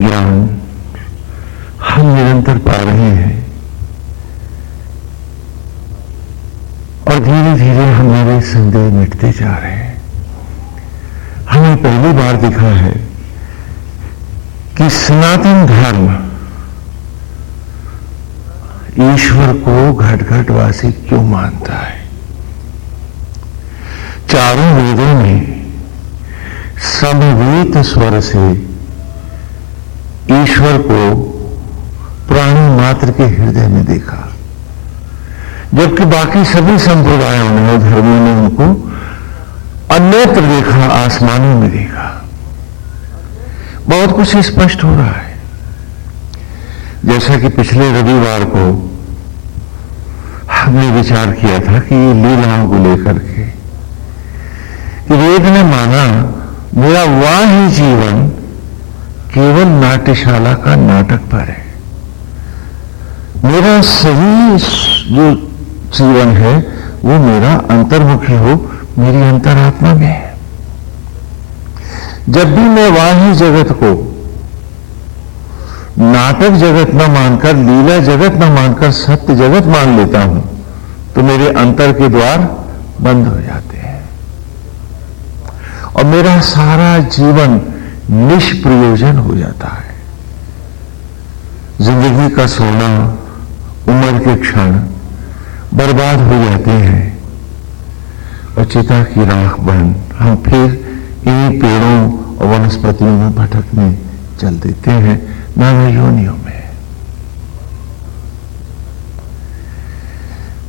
ज्ञान हम निरंतर पा रहे हैं और धीरे धीरे हमारे संदेह मिटते जा रहे हैं। हमें पहली बार दिखा है कि सनातन धर्म ईश्वर को घट घटवासी क्यों मानता है। चारों वेदों में समवेत स्वर से ईश्वर को प्राणी मात्र के हृदय में देखा, जबकि बाकी सभी संप्रदायों ने और धर्मों ने उनको अन्यत्र देखा, आसमानों में देखा। बहुत कुछ स्पष्ट हो रहा है। जैसा कि पिछले रविवार को हमने विचार किया था कि ये लीलाओं को लेकर के कि वेद ने माना मेरा वह ही जीवन केवल नाट्यशाला का नाटक पर है। मेरा सही जो जीवन है वो मेरा अंतर्मुखी हो, मेरी अंतरात्मा में है। जब भी मैं वाही जगत को नाटक जगत न मानकर, लीला जगत न मानकर सत्य जगत मान लेता हूं तो मेरे अंतर के द्वार बंद हो जाते हैं और मेरा सारा जीवन निष्प्रयोजन हो जाता है। जिंदगी का सोना, उम्र के क्षण बर्बाद हो जाते हैं और चिता की राख बन हम फिर इन्हीं पेड़ों और वनस्पतियों में भटकने चल देते हैं, नाना योनियों में।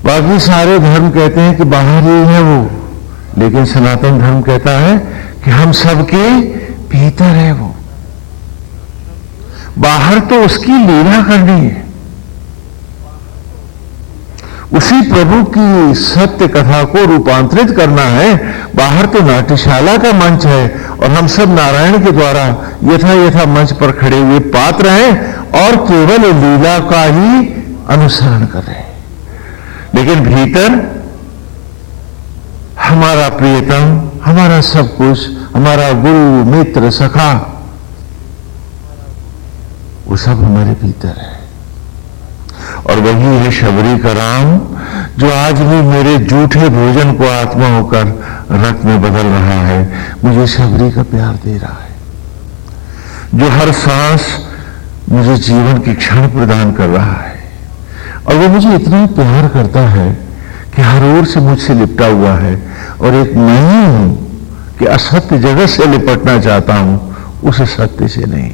बाकी सारे धर्म कहते हैं कि बाहर ही है वो, लेकिन सनातन धर्म कहता है कि हम सबके भीतर है वो। बाहर तो उसकी लीला करनी है, उसी प्रभु की सत्य कथा को रूपांतरित करना है। बाहर तो नाट्यशाला का मंच है और हम सब नारायण के द्वारा यथा यथा मंच पर खड़े हुए पात्र हैं और केवल लीला का ही अनुसरण कर रहे हैं। लेकिन भीतर हमारा प्रियतम, हमारा सब कुछ, हमारा गुरु, मित्र, सखा, वो सब हमारे भीतर है। और वही है शबरी का राम, जो आज भी मेरे झूठे भोजन को आत्मा होकर रक्त में बदल रहा है, मुझे शबरी का प्यार दे रहा है, जो हर सांस मुझे जीवन की क्षण प्रदान कर रहा है। और वो मुझे इतना प्यार करता है कि हर ओर से मुझसे लिपटा हुआ है और एक मैं ही हूं कि असत्य जगत से लिपटना चाहता हूं, उस सत्य से नहीं।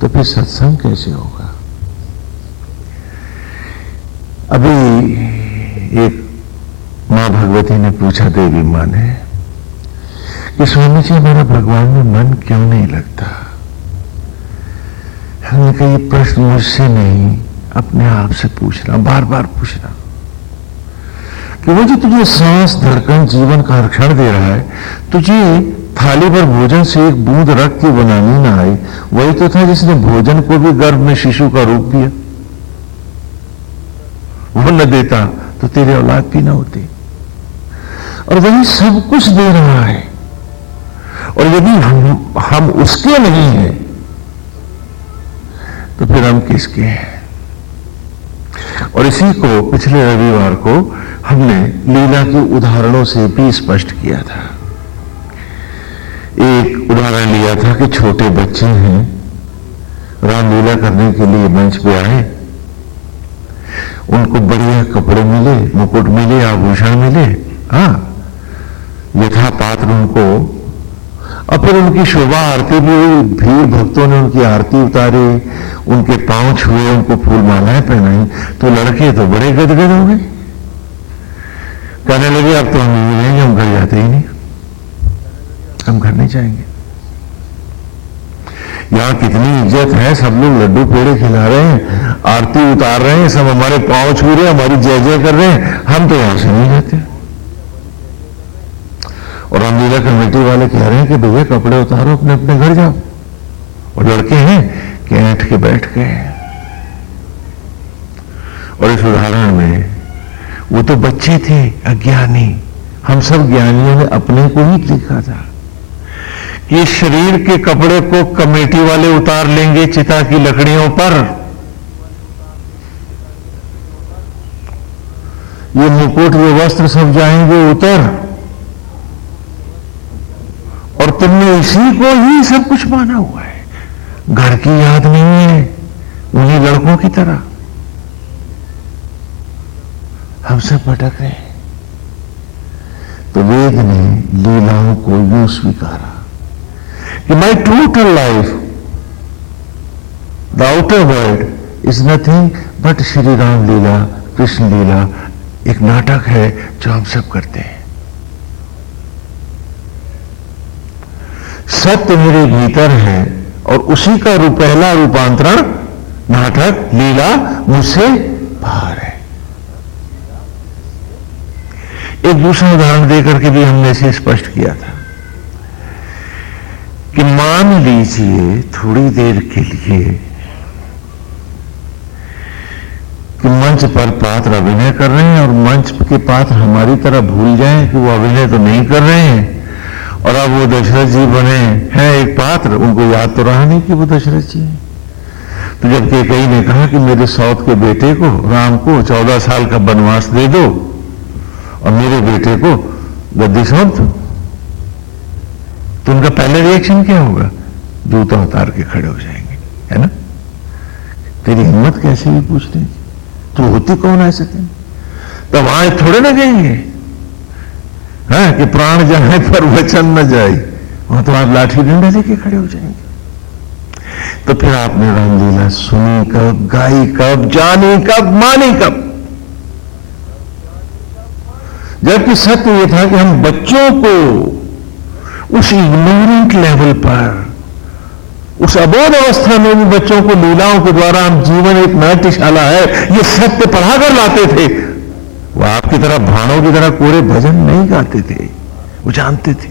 तो फिर सत्संग कैसे होगा? अभी एक मां भगवती ने पूछा, देवी मां ने, कि स्वामी जी हमारा भगवान में मन क्यों नहीं लगता? हमने कहा ये प्रश्न मुझसे नहीं, अपने आप से पूछना, बार बार पूछना कि वो जो तुझे सांस, धड़कन, जीवन का क्षण दे रहा है, तुझे थाली पर भोजन से एक बूंद रक्त की बनानी ना आई, वही तो था जिसने भोजन को भी गर्भ में शिशु का रूप दिया। वो न देता तो तेरी औलाद भी ना होती। और वही सब कुछ दे रहा है, और यदि हम उसके नहीं हैं तो फिर हम किसके हैं? और इसी को पिछले रविवार को हमने लीला के उदाहरणों से भी स्पष्ट किया था। एक उदाहरण लिया था कि छोटे बच्चे हैं, रामलीला करने के लिए मंच पे आए, उनको बढ़िया कपड़े मिले, मुकुट मिले, आभूषण मिले, हाँ, यथा पात्र उनको, और फिर उनकी शोभा आरती भी हुई। भीड़ भक्तों ने उनकी आरती उतारी, उनके पांव छुए, उनको फूल मालाएं पहनाई। तो लड़के तो बड़े गदगद हो गए, कहने लगे अब तो हम नहीं रहेंगे, हम घर जाते ही नहीं, हम घर नहीं जाएंगे। यहां कितनी इज्जत है, सब लोग लड्डू पेड़े खिला रहे हैं, आरती उतार रहे हैं, सब हमारे पांव छू रहे हैं, हमारी जय जय कर रहे हैं, हम तो यहां से नहीं जाते। और रामलीला कमेटी वाले कह रहे हैं कि भैया कपड़े उतारो, अपने अपने घर जाओ। और लड़के हैं कि ऐंठ के बैठ गए। और इस उदाहरण में वो तो बच्चे थे, अज्ञानी, हम सब ज्ञानियों ने अपने को ही देखा था कि शरीर के कपड़े को कमेटी वाले उतार लेंगे चिता की लकड़ियों पर, ये मुकुट ये वस्त्र सब जाएंगे उतर, और तुमने इसी को ही सब कुछ माना हुआ है। घर की याद नहीं है उन्हीं लड़कों की तरह। हम सब भटक रहे हैं। तो वेद ने लीलाओं को यूं स्वीकारा कि my total life, the outer world is nothing but Shri Ram Lila, Krishna Lila एक नाटक है जो हम सब करते हैं। सत्य मेरे भीतर है और उसी का पहला रूपांतरण नाटक लीला मुझसे बाहर है। एक दूसरा उदाहरण देकर के भी हमने इसे स्पष्ट किया था कि मान लीजिए थोड़ी देर के लिए कि मंच पर पात्र अभिनय कर रहे हैं और मंच के पात्र हमारी तरह भूल जाएं कि वो अभिनय तो नहीं कर रहे हैं, और अब वो दशरथ जी बने हैं एक पात्र, उनको याद तो रहा नहीं कि वो दशरथ जी हैं। तो जब कैकेयी ने कहा कि मेरे सौत के बेटे को राम को 14 साल का वनवास दे दो और मेरे बेटे को गद्दी सौंप दो, तो उनका पहला रिएक्शन क्या होगा? जूता उतार के खड़े हो जाएंगे, है ना? तेरी हिम्मत कैसे ही पूछने की, तो होती कौन ऐसे थे? तब आए थोड़े ना गएंगे हाँ कि प्राण जाए पर वचन न जाए, वहां तो आप लाठी डंडा लेके खड़े हो जाएंगे। तो फिर आपने रामलीला सुनी कब, गाई कब, जानी कब, मानी कब? जबकि सत्य यह था कि हम बच्चों को उस इग्नोरेंट लेवल पर, उस अबोध अवस्था में भी बच्चों को लीलाओं के द्वारा हम जीवन एक नाट्यशाला है ये सत्य पढ़ा कर लाते थे। वो आपकी तरह भाणों की तरह कोरे भजन नहीं गाते थे, वो जानते थे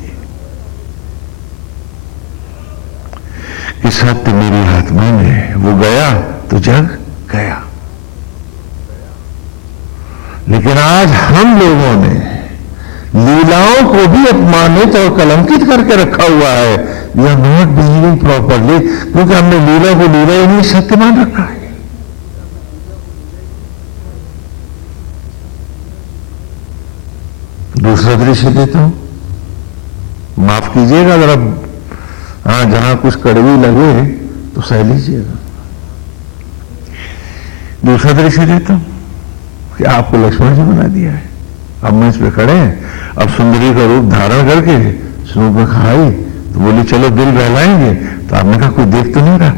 कि सत्य मेरी आत्मा में, वो गया तो जग गया। लेकिन आज हम लोगों ने लीलाओं को भी अपमानित और कलंकित करके रखा हुआ है। We are not believing properly, क्योंकि हमने लीला को लीला ही नहीं सत्य मान रखा है। दूसरा दृश्य देता हूं, माफ कीजिएगा जरा, हाँ जहां कुछ कड़वी लगे तो सह लीजिएगा। दूसरा दृश्य देता हूं कि आपको लक्ष्मण जी बना दिया है, अब मंच पे खड़े हैं, अब सुंदरी का रूप धारण करके सूप में खाई तो बोली चलो दिल बहलाएंगे, तो आपने कहा कोई देख तो नहीं रहा,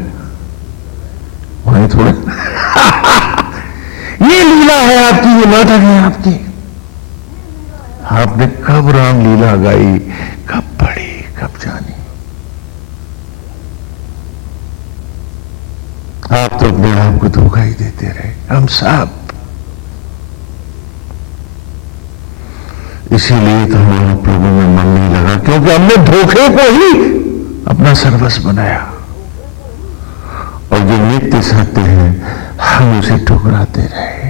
वहीं थोड़ा ये लीला है आपकी, ये नाटक है आपकी। आपने कब रामलीला गाई, कब पढ़ी, कब जानी? आप तो अपने आप को धोखा ही देते रहे, हम सब। इसीलिए तो हमारा प्रभु में मन नहीं लगा, क्योंकि हमने धोखे को ही अपना सर्वस्व बनाया, और जो नित्य सत्य है हम उसे ठुकराते रहे।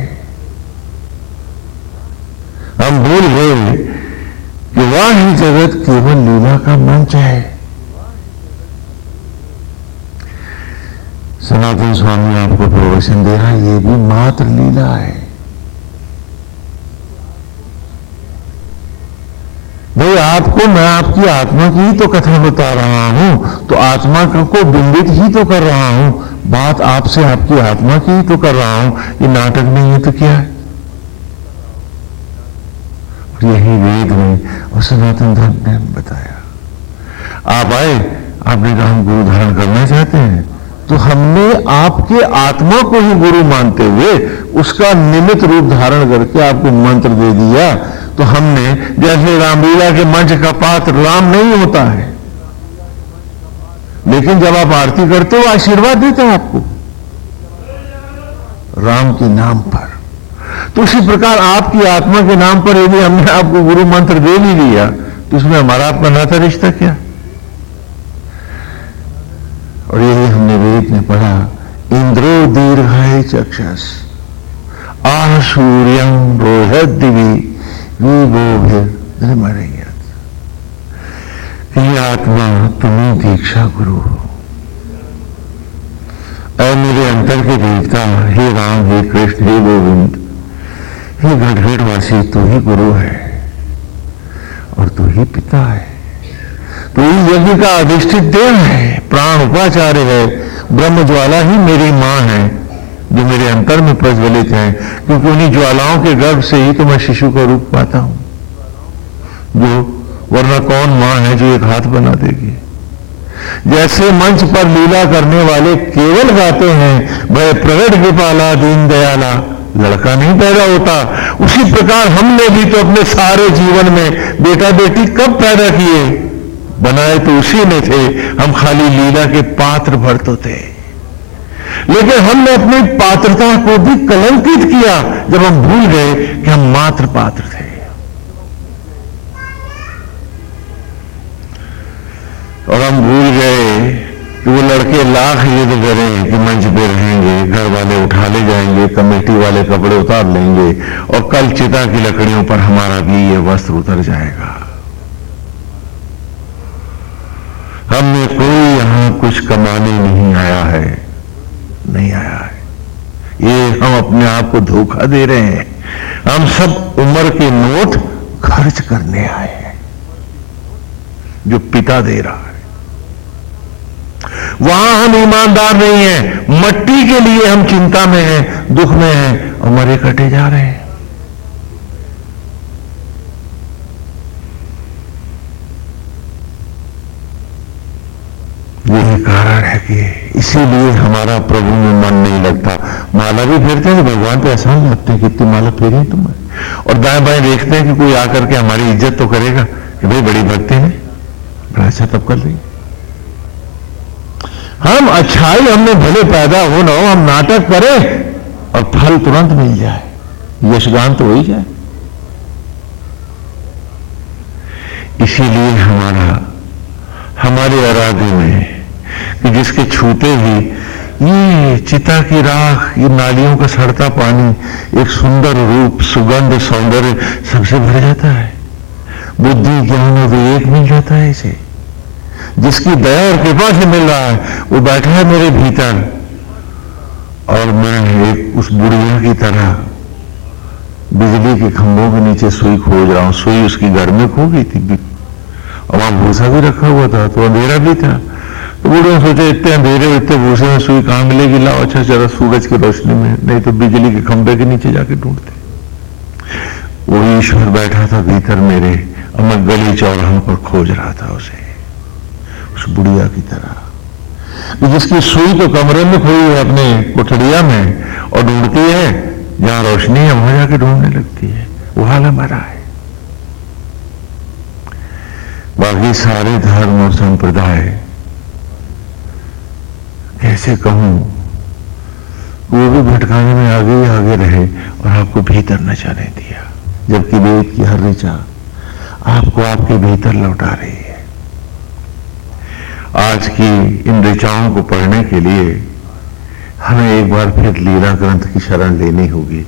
हम भूल गए कि वह ही जगत केवल लीला का मंच है। सनातन स्वामी आपको प्रवचन दे रहा है, ये भी मात्र लीला है। भाई आपको, मैं आपकी आत्मा की ही तो कथा बता रहा हूं, तो आत्मा को बिंबित ही तो कर रहा हूं, बात आपसे आपकी आत्मा की ही तो कर रहा हूं। ये नाटक नहीं है तो क्या है? यही वेद में और सनातन धर्म ने बताया। आप आए, आपने कहा हम गुरु धारण करना चाहते हैं, तो हमने आपके आत्मा को ही गुरु मानते हुए उसका निमित्त रूप धारण करके आपको मंत्र दे दिया। तो हमने, जैसे रामलीला के मंच का पात्र राम नहीं होता है, लेकिन जब आप आरती करते हो आशीर्वाद देते हैं आपको राम के नाम पर, तो उसी प्रकार आपकी आत्मा के नाम पर यदि हमने आपको गुरु मंत्र दे भी दिया, तो इसमें हमारा आपका नाता रिश्ता क्या? और यही हमने वेद में पढ़ा, इंद्रो दीर्घाय चक्षस आह सूर्यं रोहत दिवी विभोभिर्धृमरयत्, हे आत्मा तुम्ही दीक्षा गुरु हो। ऐ मेरे अंतर के देवता, हे राम, हे कृष्ण, हे गोविंद, हे गढ़गढ़वासी, तू ही गुरु है और तू ही पिता है। तू ही यज्ञ का अधिष्ठित देव है, प्राण उपाचार्य है। ब्रह्म ज्वाला ही मेरी मां है जो मेरे अंतर में प्रज्वलित है, क्योंकि उन्हीं ज्वालाओं के गर्भ से ही तो मैं शिशु का रूप पाता हूं, जो वरना कौन मां है जो एक हाथ बना देगी। जैसे मंच पर लीला करने वाले केवल गाते हैं वह प्रगट कृपाला दीन दयाला, लड़का नहीं पैदा होता, उसी प्रकार हमने भी तो अपने सारे जीवन में बेटा बेटी कब पैदा किए, बनाए तो उसी में थे। हम खाली लीला के पात्र भर तो थे, लेकिन हमने अपनी पात्रता को भी कलंकित किया जब हम भूल गए कि हम मात्र पात्र थे। और हम भूल गए कि वो लड़के लाख युद्ध करें कि मंच पे रहेंगे, घर वाले उठा ले जाएंगे, कमेटी वाले कपड़े उतार लेंगे और कल चिता की लकड़ियों पर हमारा भी ये वस्त्र उतर जाएगा। हमने कोई यहां कुछ कमाने नहीं आया है, नहीं आया है। ये हम अपने आप को धोखा दे रहे हैं। हम सब उम्र के नोट खर्च करने आए हैं जो पिता दे रहा है। वहां हम ईमानदार नहीं हैं, मट्टी के लिए हम चिंता में हैं, दुख में हैं और मरे कटे जा रहे हैं। यही कारण है कि इसीलिए हमारा प्रभु में मन नहीं लगता। माला भी फेरते हैं तो भगवान पे एहसान लगते हैं, कितनी माला फेरी तुम्हारी, और दाएं बाएं देखते हैं कि कोई आकर के हमारी इज्जत तो करेगा कि भाई बड़ी भक्ति है, बड़ा अच्छा तब कर लेंगे। हम अच्छाई हमने भले पैदा हो ना हो, हम नाटक करें और फल तुरंत मिल जाए, यशगान तो हो ही जाए। इसीलिए हमारे आराध्य में कि जिसके छूते ही ये चिता की राख, ये नालियों का सड़ता पानी, एक सुंदर रूप, सुगंध, सौंदर्य सबसे भर जाता है। बुद्धि ज्ञान और विवेक मिल जाता है इसे। जिसकी दया और कृपा से मिल रहा है वो बैठा है मेरे भीतर, और मैं एक उस बुढ़िया की तरह बिजली के खंभों के नीचे सुई खोज रहा हूं। सुई उसकी घर में खो गई थी और वहां भूसा भी रखा हुआ था, तो अंधेरा भी था। तो बूढ़े ने सोचा इतने अंधेरे इतने भूसे में सुई कहां मिलेगी, लाओ अच्छा जरा सूरज की रोशनी में, नहीं तो बिजली के खंभे के नीचे जाके ढूंढते। वो ईश्वर बैठा था भीतर मेरे, और मैं गली चौराहों पर खोज रहा था उसे, उस बुढ़िया की तरह जिसकी सुई तो कमरे में खोई है अपने कोठड़िया में, और ढूंढती है जहां रोशनी है वहां जाके ढूंढने लगती है। वो हाल हमारा है। बाकी सारे धर्म और संप्रदाय कैसे कहूं, वो भी भटकाने में आगे ही आगे रहे और आपको भीतर न जाने दिया, जबकि वेद की हर ऋचा आपको आपके भीतर लौटा रही है। आज की इन ऋचाओं को पढ़ने के लिए हमें एक बार फिर लीला ग्रंथ की शरण लेनी होगी,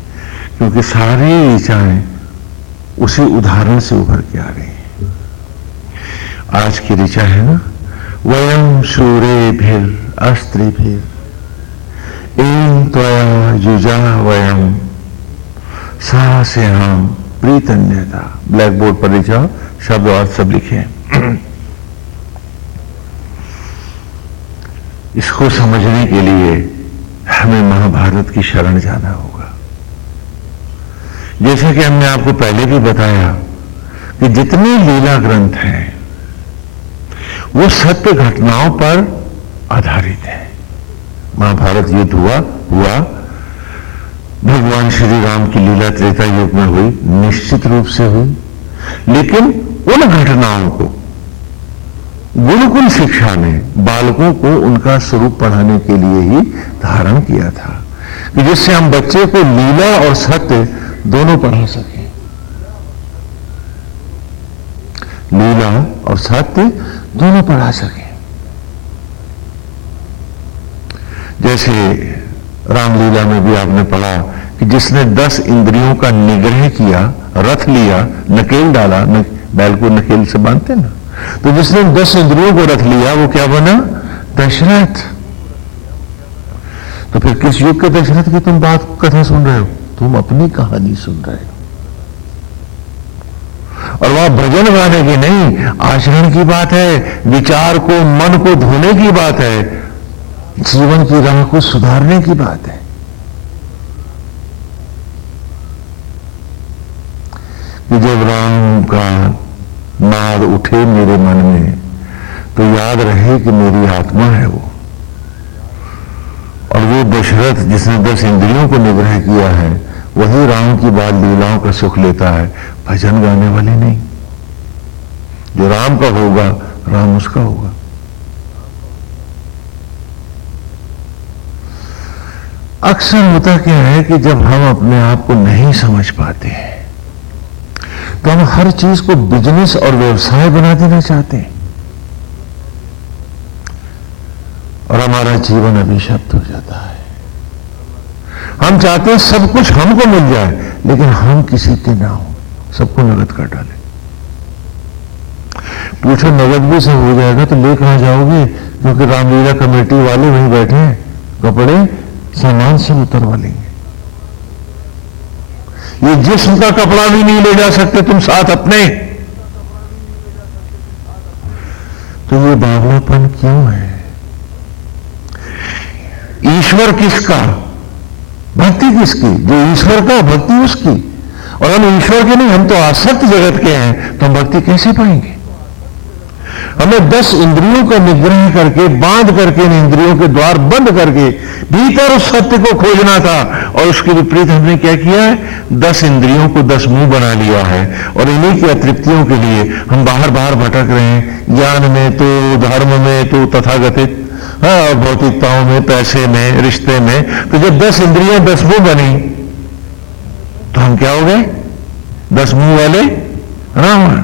क्योंकि सारी ऋचाएं उसी उदाहरण से उभर के आ रही हैं। आज की ऋचा है ना, वयम शूरे फिर अस्त्री फिर एम त्वया युजा वयम सा से हम प्रीतन्यता। ब्लैक बोर्ड पर ऋचा शब्द और सब लिखे हैं। इसको समझने के लिए हमें महाभारत की शरण जाना होगा। जैसा कि हमने आपको पहले भी बताया कि जितने लीला ग्रंथ हैं वो सत्य घटनाओं पर आधारित है। महाभारत युद्ध हुआ भगवान श्री राम की लीला त्रेता युग में हुई, निश्चित रूप से हुई, लेकिन उन घटनाओं को गुरुकुल शिक्षा ने बालकों को उनका स्वरूप पढ़ाने के लिए ही धारण किया था, कि जिससे हम बच्चे को लीला और सत्य दोनों पढ़ा सकें। लीला और सत्य दोनों पढ़ा सकें। जैसे रामलीला में भी आपने पढ़ा कि जिसने 10 इंद्रियों का निग्रह किया, रथ लिया, नकेल डाला, बैल को नकेल से बांधते ना, तो जिसने 10 इंद्रियों को रख लिया वो क्या बना? दशरथ। तो फिर किस युग के दशरथ की तुम बात कथा सुन रहे हो? तुम अपनी कहानी सुन रहे हो। और वहां भजन गाने की नहीं, आचरण की बात है, विचार को, मन को धोने की बात है, जीवन की राह को सुधारने की बात है। कि जब राम का नाद उठे मेरे मन में तो याद रहे कि मेरी आत्मा है वो, और वो दशरथ जिसने 10 इंद्रियों को निग्रह किया है वही राम की बाल लीलाओं का सुख लेता है, भजन गाने वाले नहीं। जो राम का होगा राम उसका होगा। अक्सर होता क्या है कि जब हम अपने आप को नहीं समझ पाते हैं तो हम हर चीज को बिजनेस और व्यवसाय बना देना चाहते हैं और हमारा जीवन अभिशप्त हो जाता है। हम चाहते हैं सब कुछ हमको मिल जाए लेकिन हम किसी के ना हो, सबको नगद कर डालें। पूछो नगद भी सब हो जाएगा तो ले कहां जाओगे? क्योंकि रामलीला कमेटी वाले वहीं बैठे हैं, कपड़े सामान सब उतरवा लेंगे। ये जिस्म का कपड़ा भी नहीं ले जा सकते तुम साथ अपने, तो ये बावलापन क्यों है? ईश्वर किसका, भक्ति किसकी? जो ईश्वर का भक्ति उसकी। और हम ईश्वर के नहीं, हम तो आसक्त जगत के हैं, तो हम भक्ति कैसे पाएंगे? हमें 10 इंद्रियों का निग्रह करके, बांध करके, इन इंद्रियों के द्वार बंद करके भीतर उस सत्य को खोजना था, और उसके विपरीत हमने क्या किया है? 10 इंद्रियों को 10 मुंह बना लिया है, और इन्हीं की अतृप्तियों के लिए हम बाहर बाहर भटक रहे हैं, ज्ञान में तो, धर्म में तो, तथागतिक, हाँ, और भौतिकताओं में, पैसे में, रिश्ते में। तो जब 10 इंद्रियां 10 मुंह बनी तो हम क्या हो गए? 10 मुंह वाले रावण।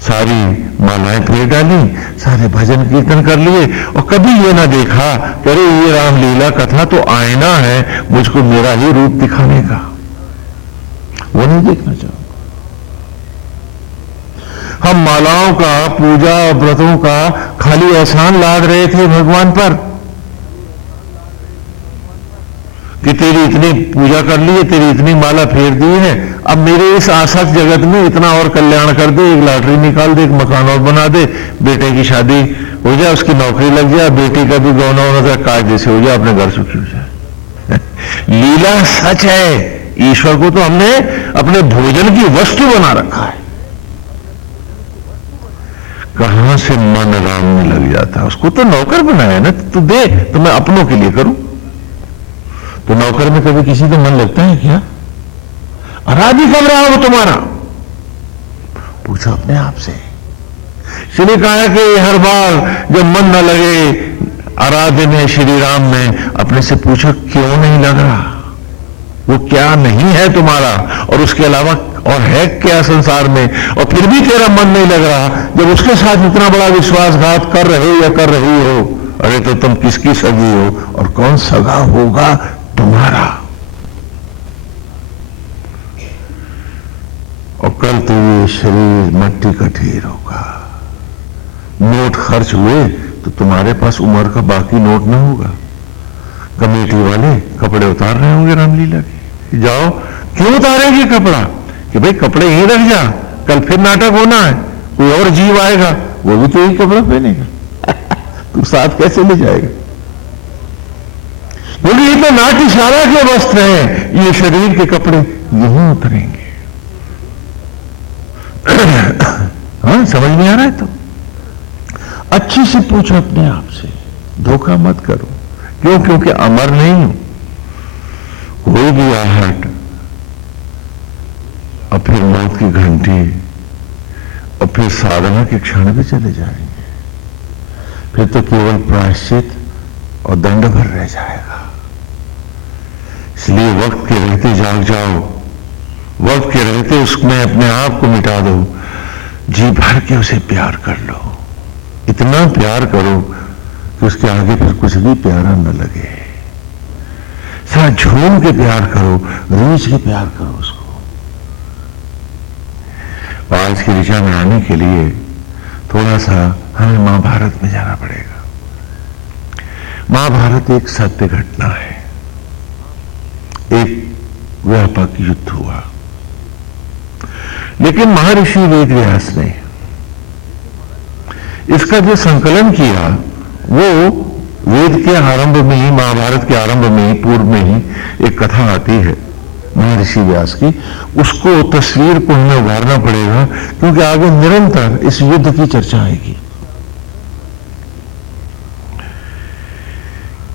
सारी मालाएं फेर डाली, सारे भजन कीर्तन कर लिए, और कभी ये ना देखा कि अरे ये रामलीला कथा तो आईना है मुझको मेरा ही रूप दिखाने का। वो नहीं देखना चाहूंगा। हम मालाओं का, पूजा और व्रतों का खाली एहसान लाद रहे थे भगवान पर कि तेरी इतनी पूजा कर ली है, तेरी इतनी माला फेर दी है, अब मेरे इस आसक्त जगत में इतना और कल्याण कर दे, एक लॉटरी निकाल दे, एक मकान और बना दे, बेटे की शादी हो जाए, उसकी नौकरी लग जाए, बेटी का भी गौना होना काज जैसे हो जाए, अपने घर सुखी हो जाए। लीला सच है। ईश्वर को तो हमने अपने भोजन की वस्तु बना रखा है। कहां से मन राम में लग जाता है? उसको तो नौकर बनाया ना, तू दे तो मैं अपनों के लिए करूं। तो नौकर में कभी किसी का मन लगता है क्या? आराध्य कब रहा हो तुम्हारा? पूछो अपने आप से। इसलिए कहा है कि हर बार जब मन न लगे आराध्य में, श्री राम में, अपने से पूछो क्यों नहीं लग रहा? वो क्या नहीं है तुम्हारा, और उसके अलावा और है क्या संसार में? और फिर भी तेरा मन नहीं लग रहा, जब उसके साथ इतना बड़ा विश्वासघात कर रहे हो या कर रही हो, अरे तो तुम किसकी सगी हो, और कौन सगा होगा तुम्हारा? और कल तो ये शरीर मट्टी का ढेर होगा। नोट खर्च हुए तो तुम्हारे पास उम्र का बाकी नोट न होगा। कमेटी वाले कपड़े उतार रहे होंगे रामलीला के, जाओ। क्यों उतारेंगे कपड़ा? कि भाई कपड़े यहीं रख जा, कल फिर नाटक होना है, कोई और जीव आएगा, वो भी तो यही कपड़ा पहनेगा। तू साथ कैसे ले जाएगा? बोले ये तो नाट्यशाला के वस्त्र हैं, ये शरीर के कपड़े यहीं उतरेंगे। हाँ, समझ में आ रहा है? तो अच्छी से पूछो अपने आप से, धोखा मत करो। क्यों? क्योंकि अमर नहीं हूं। कोई भी आहट और फिर मौत की घंटी और फिर साधना के क्षण भी चले जाएंगे। फिर तो केवल प्रायश्चित और दंड भर रह जाएगा। इसलिए वक्त के रहते जाग जाओ, वक्त के रहते उसमें अपने आप को मिटा दो, जी भर के उसे प्यार कर लो। इतना प्यार करो कि उसके आगे फिर कुछ भी प्यारा न लगे। सारा झूम के प्यार करो, रीछ के प्यार करो उसको। और आज की दिशा में आने के लिए थोड़ा सा हमें महाभारत में जाना पड़ेगा। महाभारत एक सत्य घटना है। एक व्यापक युद्ध हुआ, लेकिन महर्षि वेद व्यास ने इसका जो संकलन किया वो वेद के आरंभ में ही, महाभारत के आरंभ में ही, पूर्व में ही एक कथा आती है महर्षि व्यास की। उसको तस्वीर को हमें उभारना पड़ेगा, क्योंकि आगे निरंतर इस युद्ध की चर्चा आएगी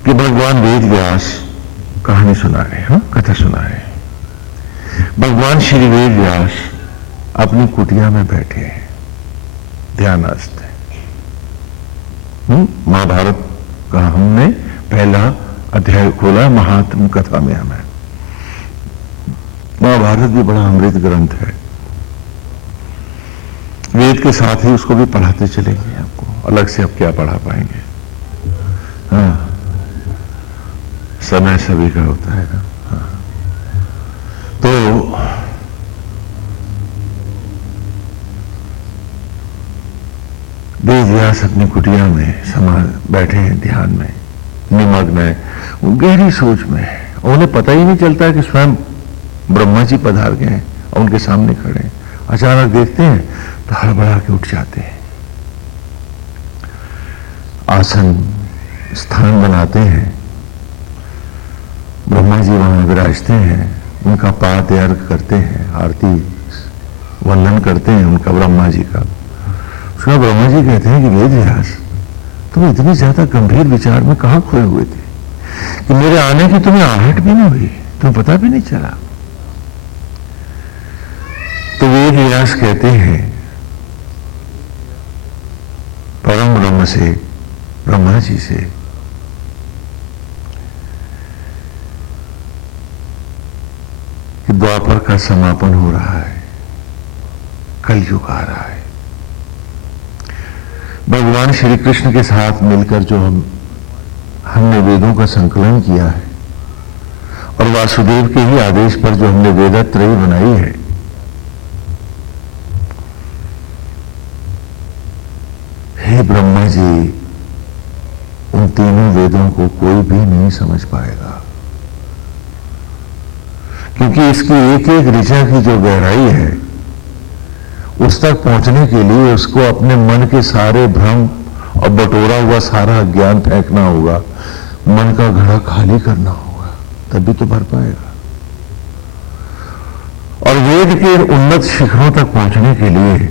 कि भगवान वेद व्यास कहानी सुना रहे हैं, कथा सुना रहे हैं। भगवान श्री वेद व्यास अपनी कुटिया में बैठे हैं, ध्यानस्थ है। महाभारत का हमने पहला अध्याय खोला, महात्म कथा में हमें। महाभारत भी बड़ा अमृत ग्रंथ है, वेद के साथ ही उसको भी पढ़ाते चलेंगे। आपको अलग से अब क्या पढ़ा पाएंगे, हाँ, समय सभी का होता है ना। हाँ। तो वेद व्यास अपनी कुटिया में समा बैठे हैं, ध्यान में निमग्न है, गहरी सोच में है। उन्हें पता ही नहीं चलता कि स्वयं ब्रह्मा जी पधार गए हैं और उनके सामने खड़े हैं। अचानक देखते हैं तो हड़बड़ा के उठ जाते हैं, आसन स्थान बनाते हैं, ब्रह्मा जी वहां विराजते हैं, उनका पाद अर्घ करते हैं, आरती वंदन करते हैं उनका, ब्रह्मा जी का। उसका ब्रह्मा जी कहते हैं कि वेद व्यास, तुम इतनी ज्यादा गंभीर विचार में कहां खोए हुए थे कि मेरे आने की तुम्हें आहट भी नहीं हुई, तुम्हें पता भी नहीं चला। तो वेद व्यास कहते हैं परम ब्रह्म से, ब्रह्मा जी से, कि द्वापर का समापन हो रहा है, कलयुग आ रहा है। भगवान श्री कृष्ण के साथ मिलकर जो हमने वेदों का संकलन किया है और वासुदेव के ही आदेश पर जो हमने वेदत्रयी बनाई है, हे ब्रह्मा जी, उन तीनों वेदों को कोई भी नहीं समझ पाएगा, क्योंकि इसकी एक एक ऋचा की जो गहराई है उस तक पहुंचने के लिए उसको अपने मन के सारे भ्रम और बटोरा हुआ सारा ज्ञान फेंकना होगा, मन का घड़ा खाली करना होगा, तभी तो भर पाएगा। और वेद के उन्नत शिखरों तक पहुंचने के लिए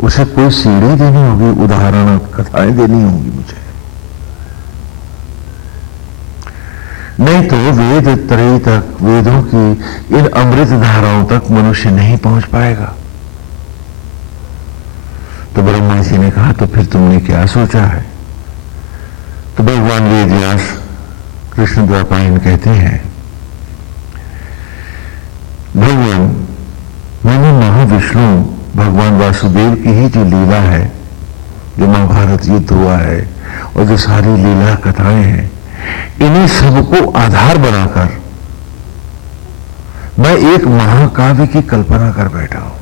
उसे कोई सीढ़ी देनी होगी, उदाहरण कथाएं देनी होंगी मुझे, नहीं तो वेद त्रयी तक, वेदों की इन अमृत धाराओं तक मनुष्य नहीं पहुंच पाएगा। तो ब्रह्मा जी ने कहा, तो फिर तुमने क्या सोचा है? तो भगवान वेद व्यास कृष्ण द्वापायन कहते हैं, भगवान, मैंने महाविष्णु भगवान वासुदेव की ही जो लीला है, जो महाभारत युद्ध हुआ है और जो सारी लीला कथाएं हैं, इन्हीं सबको आधार बनाकर मैं एक महाकाव्य की कल्पना कर बैठा हूं,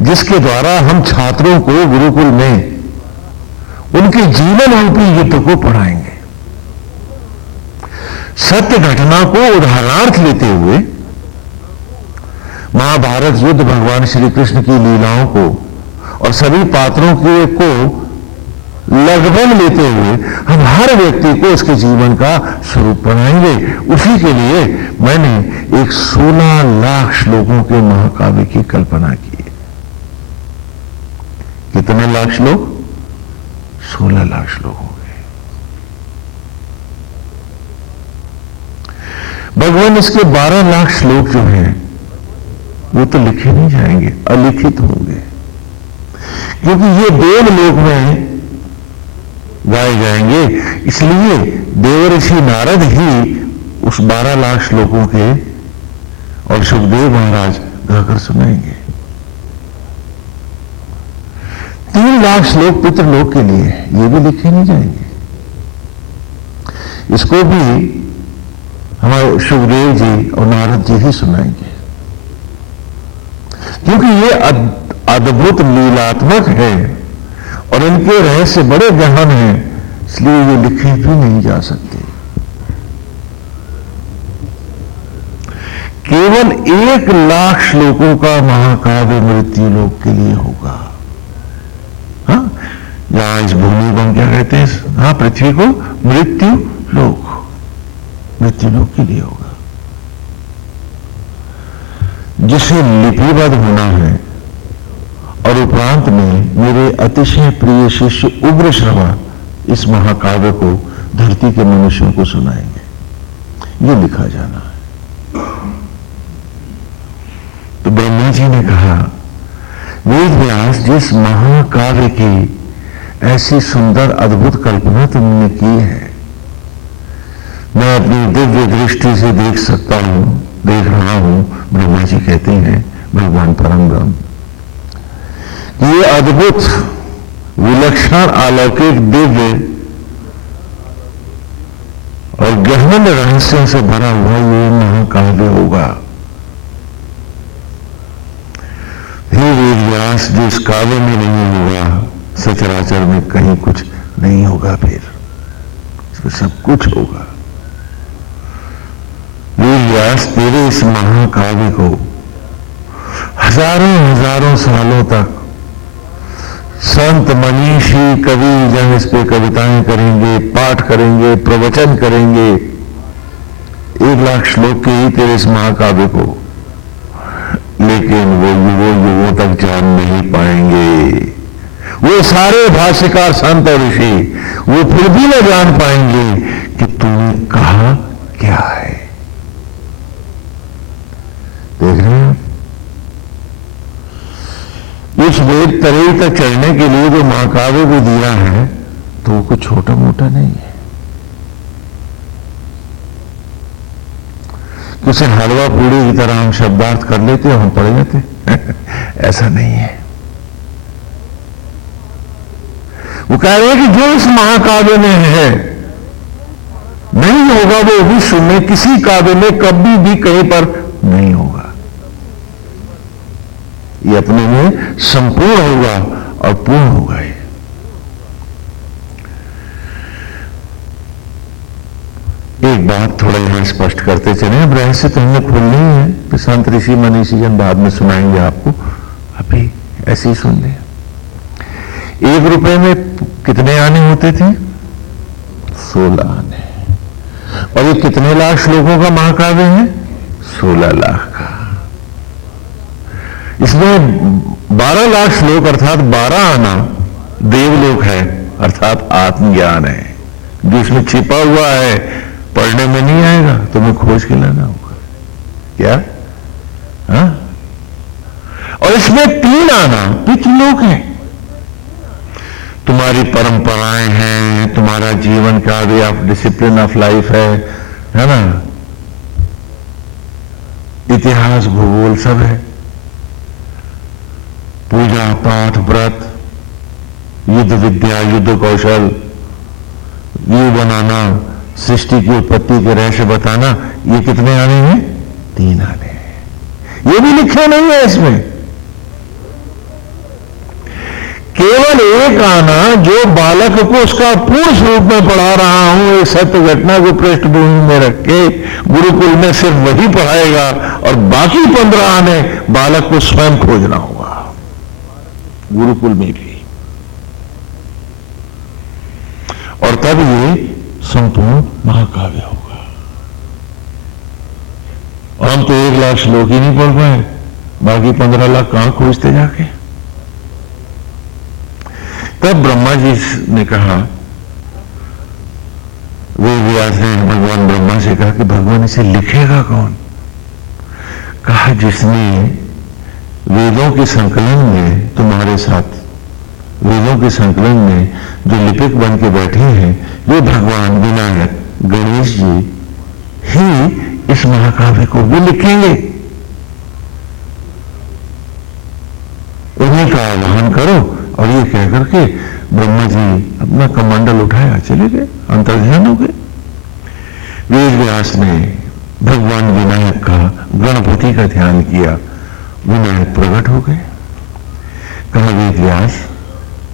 जिसके द्वारा हम छात्रों को गुरुकुल में उनके जीवन रूपी युद्ध को पढ़ाएंगे। सत्य घटना को उदाहरणार्थ लेते हुए महाभारत युद्ध, भगवान श्री कृष्ण की लीलाओं को और सभी पात्रों को लगभग लेते हुए हम हर व्यक्ति को उसके जीवन का स्वरूप बनाएंगे। उसी के लिए मैंने एक 16 लाख श्लोकों के महाकाव्य की कल्पना की है। कितने लाख श्लोक? 16 लाख श्लोक हो गए। भगवान इसके 12 लाख श्लोक जो हैं वो तो लिखे नहीं जाएंगे, अलिखित होंगे, क्योंकि ये देवलोक में गाए जाएंगे। इसलिए देवर्षि नारद ही उस 12 लाख श्लोकों के और सुखदेव महाराज गाकर सुनाएंगे। 3 लाख श्लोक पितृलोक के लिए, ये भी लिखे नहीं जाएंगे। इसको भी हमारे सुखदेव जी और नारद जी ही सुनाएंगे। क्योंकि ये अद्भुत लीलात्मक है और इनके रहस्य बड़े गहन हैं, इसलिए ये लिखे भी नहीं जा सकते। केवल 1,00,000 श्लोकों का महाकाव्य मृत्यु लोक के लिए होगा। हाँ, यहां इस भूमि को हम क्या कहते हैं? हाँ, पृथ्वी को मृत्यु लोक के लिए होगा, जिसे लिपिबद्ध होना है। और उपरांत में मेरे अतिशय प्रिय शिष्य उग्र श्रवा इस महाकाव्य को धरती के मनुष्यों को सुनाएंगे, ये लिखा जाना है। तो ब्रह्मा जी ने कहा, वेद व्यास, जिस महाकाव्य की ऐसी सुंदर अद्भुत कल्पना तुमने की है, मैं अपनी दिव्य दृष्टि से देख रहा हूं। ब्रह्मा जी कहते हैं, भगवान परम ब्रह्म, ये अद्भुत विलक्षण अलौकिक दिव्य और गहन रहस्यों से भरा हुआ ये महाकाव्य होगा। हे वेद व्यास, जो इस काव्य में नहीं होगा, सचराचर में कहीं कुछ नहीं होगा, फिर इसमें सब कुछ होगा। वेद व्यास, तेरे इस महाकाव्य को हजारों सालों तक संत मनीषी कवि जन इस पे कविताएं करेंगे, पाठ करेंगे, प्रवचन करेंगे। 1,00,000 श्लोक के ही तेरे इस महाकाव्य को, लेकिन वो युगों तक जान नहीं पाएंगे। वो सारे भाष्यकार संत और ऋषि वो फिर भी न जान पाएंगे कि तूने कहा क्या है। देख रहे हैं, इस वेद तरेई तक चढ़ने के लिए जो महाकाव्य भी दिया है, तो वो कुछ छोटा मोटा नहीं है। उसे हलवा पूड़ी की तरह हम शब्दार्थ कर लेते और हम पढ़ जाते ऐसा नहीं है। वो कह रहे हैं कि जो इस महाकाव्य में है नहीं होगा, वो विश्व में किसी काव्य में कभी भी कहीं पर नहीं होगा। ये अपने में संपूर्ण होगा और पूर्ण होगा। एक बात थोड़ा यहां स्पष्ट करते चले, अब रहस्य तो हमने खोलनी है, तो संत ऋषि मनीषी जन बाद में सुनाएंगे आपको, अभी ऐसे ही सुन ले। 1 रुपए में कितने आने होते थे? 16 आने। और ये कितने लाख श्लोकों का महाकाव्य है? 16 लाख का। इसमें 12 लाख श्लोक अर्थात 12 आना देवलोक है, अर्थात आत्मज्ञान है। जो इसमें छिपा हुआ है पढ़ने में नहीं आएगा, तुम्हें खोज के लाना होगा। क्या? हाँ? और इसमें 3 आना पितृलोक है। तुम्हारी परंपराएं हैं, तुम्हारा जीवन का way of discipline of life है ना, इतिहास भूगोल सब है, पूजा पाठ व्रत, युद्ध विद्या, युद्ध कौशल, व्यू बनाना, सृष्टि की उत्पत्ति के रहस्य बताना, ये कितने आने हैं? 3 आने हैं। ये भी लिखे नहीं है इसमें। केवल एक आना जो बालक को उसका पूर्ण स्वरूप में पढ़ा रहा हूं, एक सत्य घटना को पृष्ठभूमि में रख के गुरुकुल में सिर्फ वही पढ़ाएगा, और बाकी 15 आने बालक को स्वयं खोजना होगा गुरुकुल में भी। और तब ये संपूर्ण महाकाव्य होगा। और हम तो 1,00,000 श्लोक ही नहीं पढ़ पाए, बाकी 15 लाख कहां खोजते जाके। तब ब्रह्मा जी ने कहा, वेद व्यास ने भगवान ब्रह्मा से कहा कि भगवान इसे लिखेगा कौन? कहा, जिसने वेदों के संकलन में तुम्हारे साथ, वेदों के संकलन में जो लिपिक बन के बैठे हैं, वे भगवान विनायक गणेश जी ही इस महाकाव्य को भी लिखेंगे। उन्हीं का आह्वान करो। और ये कह करके ब्रह्मा जी अपना कमंडल उठाया, चले गए, अंतर्ध्यान हो गए। वेद व्यास ने भगवान विनायक का, गणपति का ध्यान किया विनायक प्रकट हो गए। कहा वेद व्यास,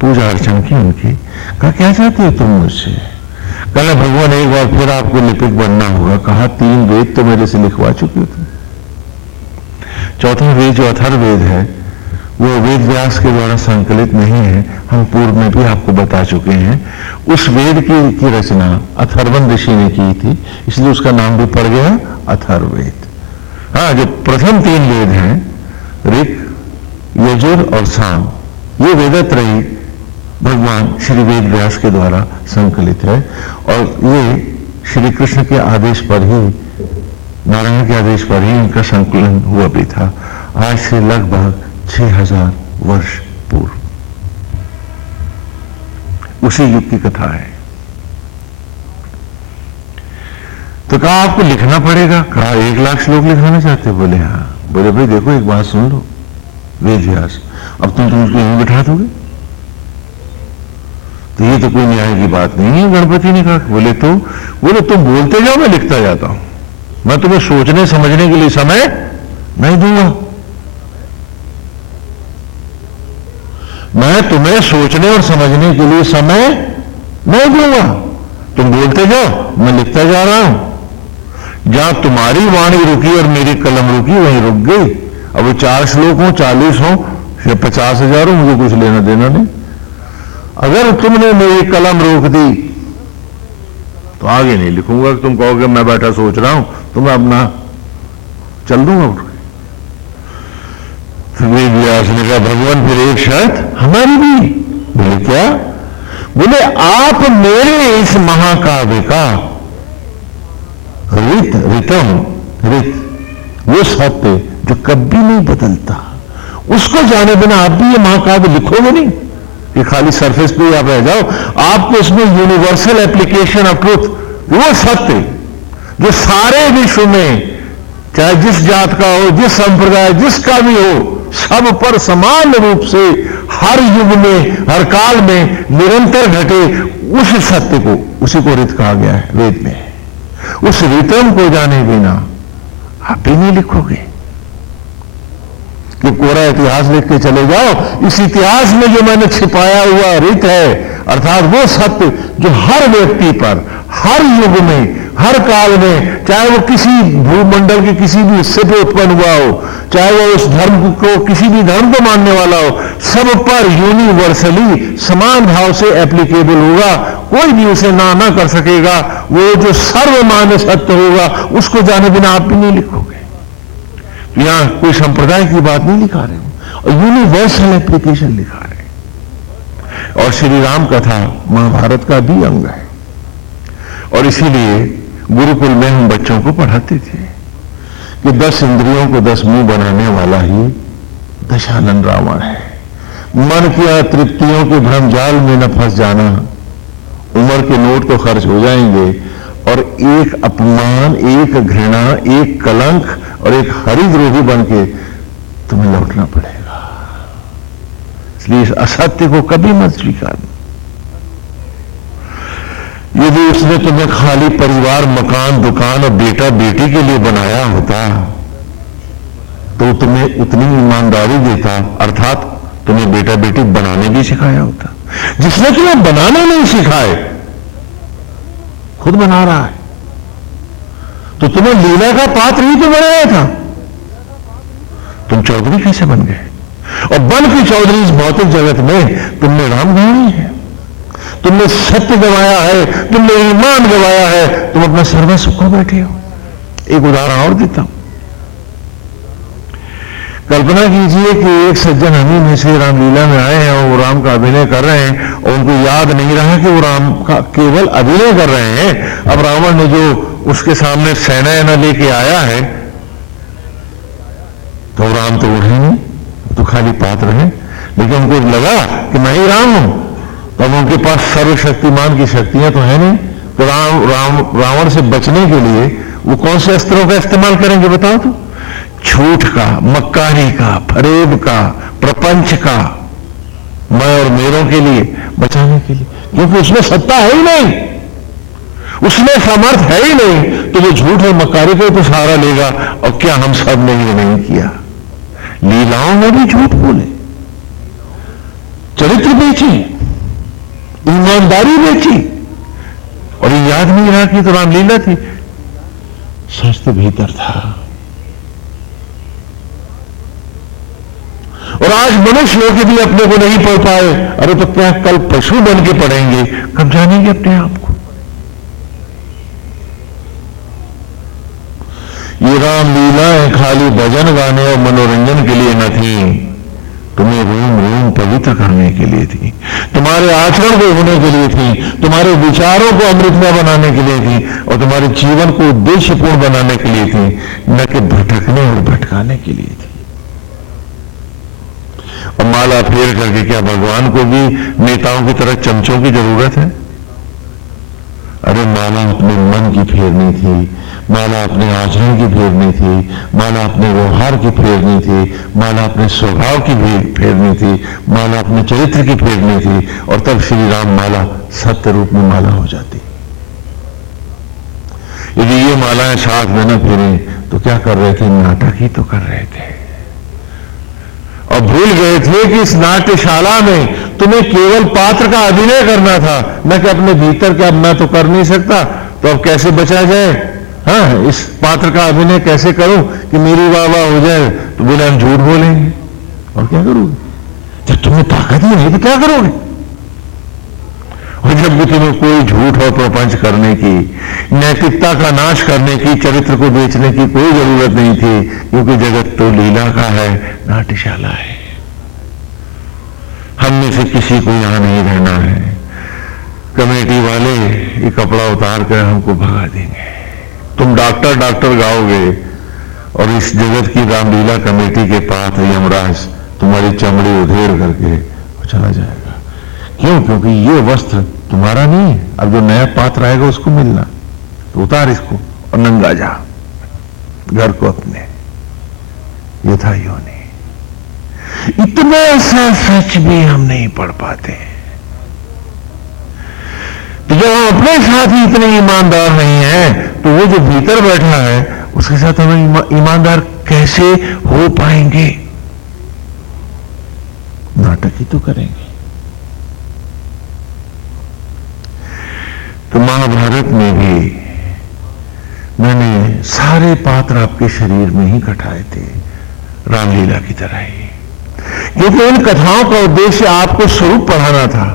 पूजा अर्चन की उनकी। कहा क्या चाहते हो तुम मुझसे? कहा भगवान एक बार फिर आपको लिपिक बनना होगा। कहा 3 वेद तो मेरे से लिखवा चुके हो तुम। चौथा वेद जो अथर्ववेद है वो वेद व्यास के द्वारा संकलित नहीं है, हम पूर्व में भी आपको बता चुके हैं। उस वेद की रचना अथर्वण ऋषि ने की थी, इसलिए उसका नाम भी पड़ गया अथर्ववेद। हाँ, जो प्रथम 3 वेद हैं ऋक, यजुर और साम, ये वेदत्रयी भगवान श्री वेद व्यास के द्वारा संकलित है और ये श्री कृष्ण के आदेश पर ही, नारायण के आदेश पर ही इनका संकलन हुआ भी था, आज से लगभग 6000 वर्ष पूर्व। उसी युग की कथा है। तो कहा आपको लिखना पड़ेगा। कहा 1 लाख श्लोक लिखवाना चाहते? बोले हाँ। बोले भाई देखो एक बात सुन लो वेद व्यास, अब तुम उसको यहीं बिठा दोगे तो ये तो कोई न्याय की बात नहीं है। गणपति ने कहा। बोले तुम बोलते जाओ, मैं लिखता जाता हूं, मैं तुम्हें सोचने समझने के लिए समय नहीं दूंगा। मैं तुम्हें सोचने और समझने के लिए समय नहीं दूंगा। तुम बोलते जाओ, मैं लिखता जा रहा हूं। जहां तुम्हारी वाणी रुकी और मेरी कलम रुकी वहीं रुक गई। अब वो 4 श्लोक हो, 40 हो या 50,000 हो, मुझे कुछ लेना देना नहीं। अगर तुमने मेरी कलम रोक दी तो आगे नहीं लिखूंगा। तुम कहोगे मैं बैठा सोच रहा हूं तो मैं अपना चल दूंगा। वेद व्यास ने कहा भगवान फिर एक शर्त हमारी भी। बोले क्या? बोले आप मेरे इस महाकाव्य का रित वो सत्य जो कभी नहीं बदलता, उसको जाने बिना आप भी ये महाकाव्य लिखोगे नहीं कि खाली सरफेस पे आप रह जाओ। आपको इसमें यूनिवर्सल एप्लीकेशन ऑफ ट्रूथ, वो सत्य जो सारे विश्व में चाहे जिस जात का हो, जिस संप्रदाय, जिसका भी हो, सब पर समान रूप से हर युग में, हर काल में निरंतर घटे, उस सत्य को, उसी को रित कहा गया है वेद में। उस रितम को जाने बिना आप ही नहीं लिखोगे कि कोरा इतिहास लिख के चले जाओ। इस इतिहास में जो मैंने छिपाया हुआ रित है, अर्थात वो सत्य जो हर व्यक्ति पर, हर युग में, हर काल में, चाहे वो किसी भूमंडल के किसी भी हिस्से पे उत्पन्न हुआ हो, चाहे वो उस धर्म को, किसी भी धर्म को मानने वाला हो, सब पर यूनिवर्सली समान भाव से एप्लीकेबल होगा। कोई भी उसे ना कर सकेगा। वो जो सर्वमान्य सत्य होगा उसको जाने बिना आप भी नहीं लिखोगे। यहां कोई संप्रदाय की बात नहीं लिखा रहे हो, और यूनिवर्सल एप्लीकेशन लिखा रहे। और श्री राम कथा महाभारत का भी अंग है। और इसीलिए गुरुकुल में हम बच्चों को पढ़ाते थे कि 10 इंद्रियों को 10 मुंह बनाने वाला ही दशानन रावण है। मन की तृप्तियों के भ्रमजाल में न फंस जाना, उम्र के नोट तो खर्च हो जाएंगे और एक अपमान, एक घृणा, एक कलंक और एक हरिद्रोही बन के तुम्हें लौटना पड़ेगा। इसलिए इस असत्य को कभी मत स्वीकारना। यदि उसने तुम्हें खाली परिवार, मकान, दुकान और बेटा बेटी के लिए बनाया होता तो तुम्हें उतनी ईमानदारी देता, अर्थात तुम्हें बेटा बेटी बनाने भी सिखाया होता। जिसने तुम्हें बनाने नहीं सिखाए, खुद बना रहा है, तो तुम्हें लीला का पात्र ही तो बनाया था। तुम चौधरी कैसे बन गए? और बन की चौधरी इस भौतिक जगत में तुमने राम गंवाई है, तुमने सत्य गवाया है, तुमने ईमान गवाया है, तुम अपना सर्वस्व खो बैठे हो। एक उदाहरण और देता हूं। कल्पना कीजिए कि एक सज्जन हमी में से रामलीला में आए हैं और वो राम का अभिनय कर रहे हैं और उनको याद नहीं रहा कि वो राम का केवल अभिनय कर रहे हैं। अब रावण ने जो उसके सामने सेना लेके आया है तो राम तो उठे नहीं, तो खाली पात्र है। लेकिन उनको लगा कि मैं ही राम हूं, तो अब उनके पास सर्वशक्तिमान की शक्तियां तो है नहीं। तो रावण से बचने के लिए वो कौन से अस्त्रों का इस्तेमाल करेंगे बताओ? तो झूठ का, मक्कारी का, फरेब का, प्रपंच का, मैं और मेरों के लिए बचाने के लिए, क्योंकि उसमें सत्ता है ही नहीं, उसमें समर्थ है ही नहीं। तो वो झूठ और मक्कारी को तो सहारा लेगा। और क्या हम सब ने ये नहीं किया? लीलाओं में भी झूठ बोले, चरित्र बेची, ईमानदारी बेची, और ये याद नहीं रहा कि तो रामलीला थी। सच तो भीतर था। और आज मनुष्य लोग भी अपने को नहीं पढ़ पाए, अरे तो क्या कल पशु बन के पढ़ेंगे, कब जानेंगे अपने आप को। ये रामलीलाएं खाली भजन गाने और मनोरंजन के लिए न थी, तुम्हें रोम रोम पवित्र करने के लिए थी, तुम्हारे आचरण को होने के लिए थी, तुम्हारे विचारों को अमृतमय बनाने के लिए थी, और तुम्हारे जीवन को उद्देश्यपूर्ण बनाने के लिए थी, न कि भटकने और भटकाने के लिए थी। और माला फेर करके क्या भगवान को भी नेताओं की तरह चमचों की जरूरत है? अरे माला अपने मन की फेरनी थी, माला अपने आचरण की फेरनी थी, माला अपने व्यवहार की फेरनी थी, माला अपने स्वभाव की फेरनी थी, माला अपने चरित्र की फेरनी थी, और तब श्री राम माला सत्य रूप में माला हो जाती। यदि ये मालाएं साथ में न फेरे तो क्या कर रहे थे? नाटक ही तो कर रहे थे, और भूल गए थे कि इस नाट्यशाला में तुम्हें केवल पात्र का अभिनय करना था, न कि अपने भीतर के अब मैं तो कर नहीं सकता, तो अब कैसे बचा जाए? हाँ, इस पात्र का अभिनय कैसे करूं कि मेरी वाह वाह हो जाए? तो बोले हम झूठ बोलेंगे, और क्या करोगे? जब तुम्हें ताकत ही नहीं तो क्या करोगे? और जब भी तुम्हें कोई झूठ और प्रपंच करने की, नैतिकता का नाश करने की, चरित्र को बेचने की कोई जरूरत नहीं थी, क्योंकि जगत तो लीला का है, नाट्यशाला है। हम में से किसी को यहां नहीं रहना है। कमेटी वाले ये कपड़ा उतार कर हमको भगा देंगे, तुम डॉक्टर डॉक्टर गाओगे, और इस जगत की रामलीला कमेटी के पास यमराज तुम्हारी चमड़ी उधेड़ करके चला जाएगा। क्यों? क्योंकि ये वस्त्र तुम्हारा नहीं है, अब जो नया पात्र आएगा उसको मिलना, तो उतार इसको और नंगा जा घर को अपने। ये था योनि। इतना सा सच भी हम नहीं पढ़ पाते। तो जब हम अपने साथ ही इतने ईमानदार नहीं है, तो वो जो भीतर बैठा है उसके साथ हम ईमानदार कैसे हो पाएंगे? नाटक ही तो करेंगे। तो महाभारत में भी मैंने सारे पात्र आपके शरीर में ही कटाए थे, रामलीला की तरह ही, क्योंकि उन कथाओं का उद्देश्य आपको स्वरूप पढ़ाना था,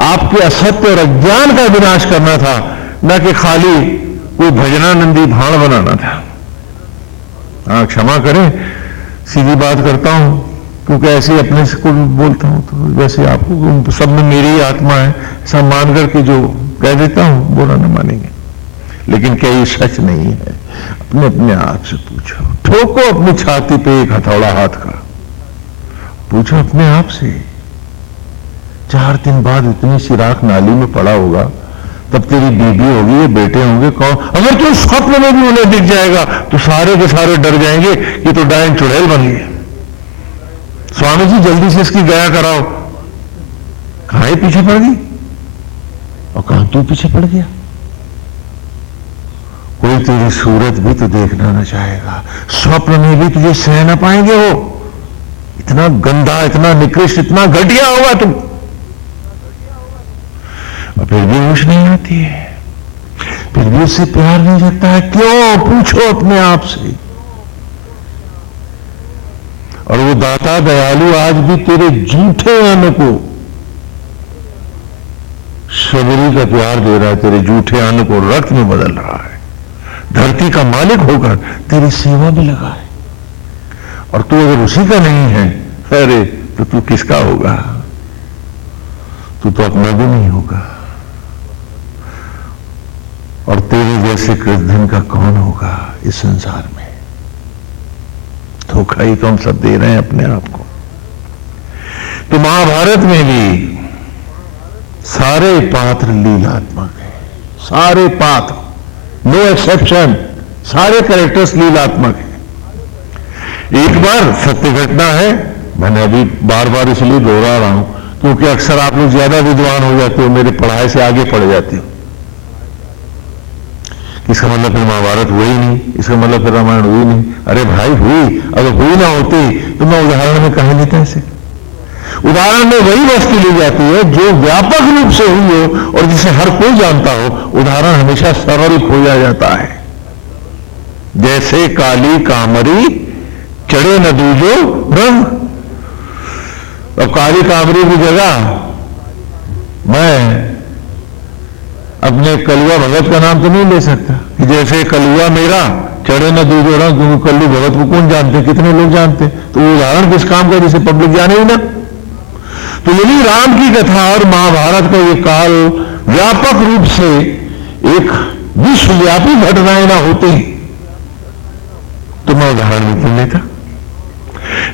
आपके असत्य और अज्ञान का विनाश करना था, न कि खाली कोई भजनानंदी भाण बनाना था। हाँ, क्षमा करें, सीधी बात करता हूं, क्योंकि ऐसे अपने से को बोलता हूं, तो वैसे आपको सब में मेरी ही आत्मा है, सब मान करके जो कह देता हूं बुरा न मानेंगे, लेकिन क्या ये सच नहीं है? अपने अपने आप से पूछो, ठोको अपनी छाती पे एक हथौड़ा हाथ का, पूछो अपने आप से। 4 दिन बाद इतनी सी राख नाली में पड़ा होगा, तब तेरी बीबी होगी, ये बेटे होंगे, कौन? अगर तू स्वप्न में भी उन्हें दिख जाएगा तो सारे के सारे डर जाएंगे कि तो डायन चुड़ैल बन गए। स्वामी जी जल्दी से इसकी गया कराओ। कहां ये पीछे पड़ गई, और कहां तू पीछे पड़ गया? कोई तेरी सूरत भी तो देखना न चाहेगा, स्वप्न में भी तुझे सह न पाएंगे। वो इतना गंदा, इतना निकृष्ट, इतना घटिया होगा तुम, और फिर भी होश नहीं आती है, फिर भी उससे प्यार नहीं जगता है। क्यों? पूछो अपने आप से। और वो दाता दयालु आज भी तेरे झूठे अन्न को शबरी का प्यार दे रहा है, तेरे झूठे अन्न को रक्त में बदल रहा है, धरती का मालिक होकर तेरी सेवा में लगा है। और तू अगर उसी का नहीं है, अरे तो तू किसका होगा? तू तो अपना भी नहीं होगा, और तेरे जैसे कृतघ्न का कौन होगा इस संसार में? धोखा ही तो हम सब दे रहे हैं अपने आप को। तो महाभारत में भी सारे पात्र लीलात्मक हैं, सारे पात्र, नो एक्सेप्शन, सारे कैरेक्टर्स लीलात्मक हैं। एक बार सत्य घटना है, मैंने अभी बार बार इसलिए दोहरा रहा हूं क्योंकि अक्सर आप लोग ज्यादा विद्वान हो जाते हो, मेरे पढ़ाई से आगे पढ़ जाते हो। इसका मतलब फिर महाभारत हुई नहीं, इसका मतलब फिर रामायण हुई नहीं। अरे भाई हुई, अगर हुई ना होती तो मैं उदाहरण में कहीं लेता ऐसे। उदाहरण में वही वस्तु ली जाती है जो व्यापक रूप से हुई हो और जिसे हर कोई जानता हो। उदाहरण हमेशा सरल खोजा जाता है। जैसे काली कामरी चढ़े न दूजो रंग। अब काली कामरी की जगह मैं अपने कलुआ भगत का नाम तो नहीं ले सकता कि जैसे कलुआ मेरा चढ़े न दूजो रंग, क्योंकि कल्लू भगत को कौन जानते, कितने लोग जानते। तो वो उदाहरण किस काम का जिसे पब्लिक जाने ही ना। तो यदि राम की कथा और महाभारत का ये काल व्यापक रूप से एक विश्वव्यापी घटनाएं ना होती तो मैं उदाहरण नहीं लेता।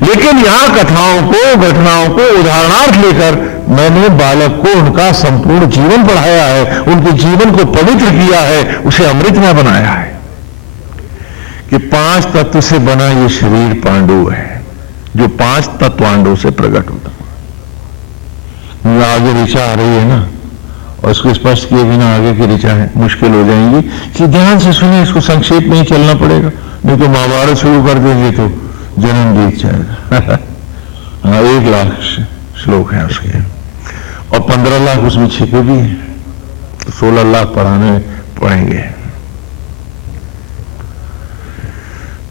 लेकिन यहां कथाओं को, घटनाओं को उदाहरणार्थ लेकर मैंने बालक को उनका संपूर्ण जीवन पढ़ाया है, उनके जीवन को पवित्र किया है, उसे अमृतमय बनाया है। कि 5 तत्व से बना ये शरीर पांडु है, जो 5 तत्वांडों से प्रकट होता है। आगे ऋचा आ रही है ना, और इसको स्पष्ट किए बिना आगे की ऋचा है मुश्किल हो जाएंगी। कि ध्यान से सुनिए, इसको संक्षेप में ही चलना पड़ेगा, नहीं तो महाभारत शुरू कर देंगे तो जन्म बीत जाएगा। हाँ, 1 लाख श्लोक है उसके, और 15 लाख उसमें छिपे भी हैं, तो 16 लाख पढ़ाने पड़ेंगे।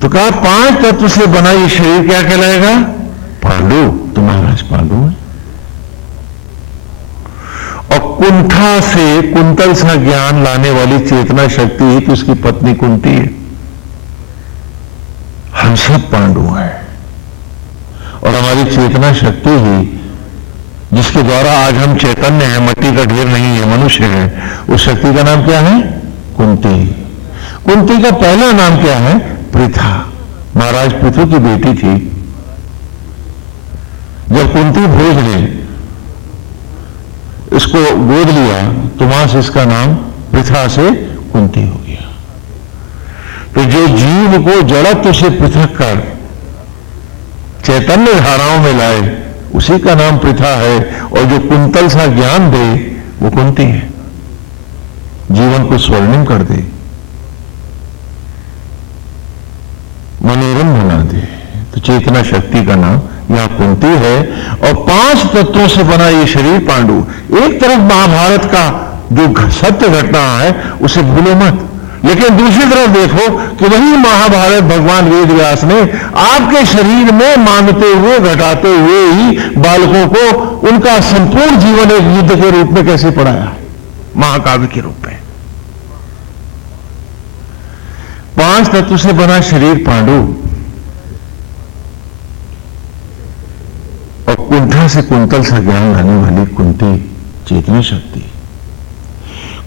तो कहा 5 तत्व से बना ये शरीर क्या कहलाएगा? पांडु। तो महाराज पांडु है। और कुंठा से, कुंतल सा ज्ञान लाने वाली चेतना शक्ति ही तो उसकी पत्नी कुंती है। हम सब पांडु हैं, और हमारी चेतना शक्ति ही जिसके द्वारा आज हम चैतन्य हैं, मट्टी का ढेर नहीं है, मनुष्य है, उस शक्ति का नाम क्या है? कुंती। कुंती का पहला नाम क्या है? पृथा। महाराज पृथु की बेटी थी। जब कुंती भोज ने इसको गोद लिया तो वहां से इसका नाम पृथा से कुंती हो गया। तो जो जीव को जड़त्व से पृथक कर चैतन्य धाराओं में लाए, उसी का नाम पृथा है। और जो कुंतल सा ज्ञान दे वो कुंती है, जीवन को स्वर्णिम कर दे, मनोरम बना दे। तो चेतना शक्ति का नाम यहां कुंती है। और 5 तत्वों से बना ये शरीर पांडु। एक तरफ महाभारत का जो सत्य घटना है उसे भूलो मत, लेकिन दूसरी तरफ देखो कि वही महाभारत भगवान वेद व्यास ने आपके शरीर में मानते हुए, घटाते हुए ही बालकों को उनका संपूर्ण जीवन एक युद्ध के रूप में कैसे पढ़ाया, महाकाव्य के रूप में। 5 तत्व से बना शरीर पांडु, और कुंठा से कुंतल सा ज्ञान लाने वाली कुंती चेतना शक्ति।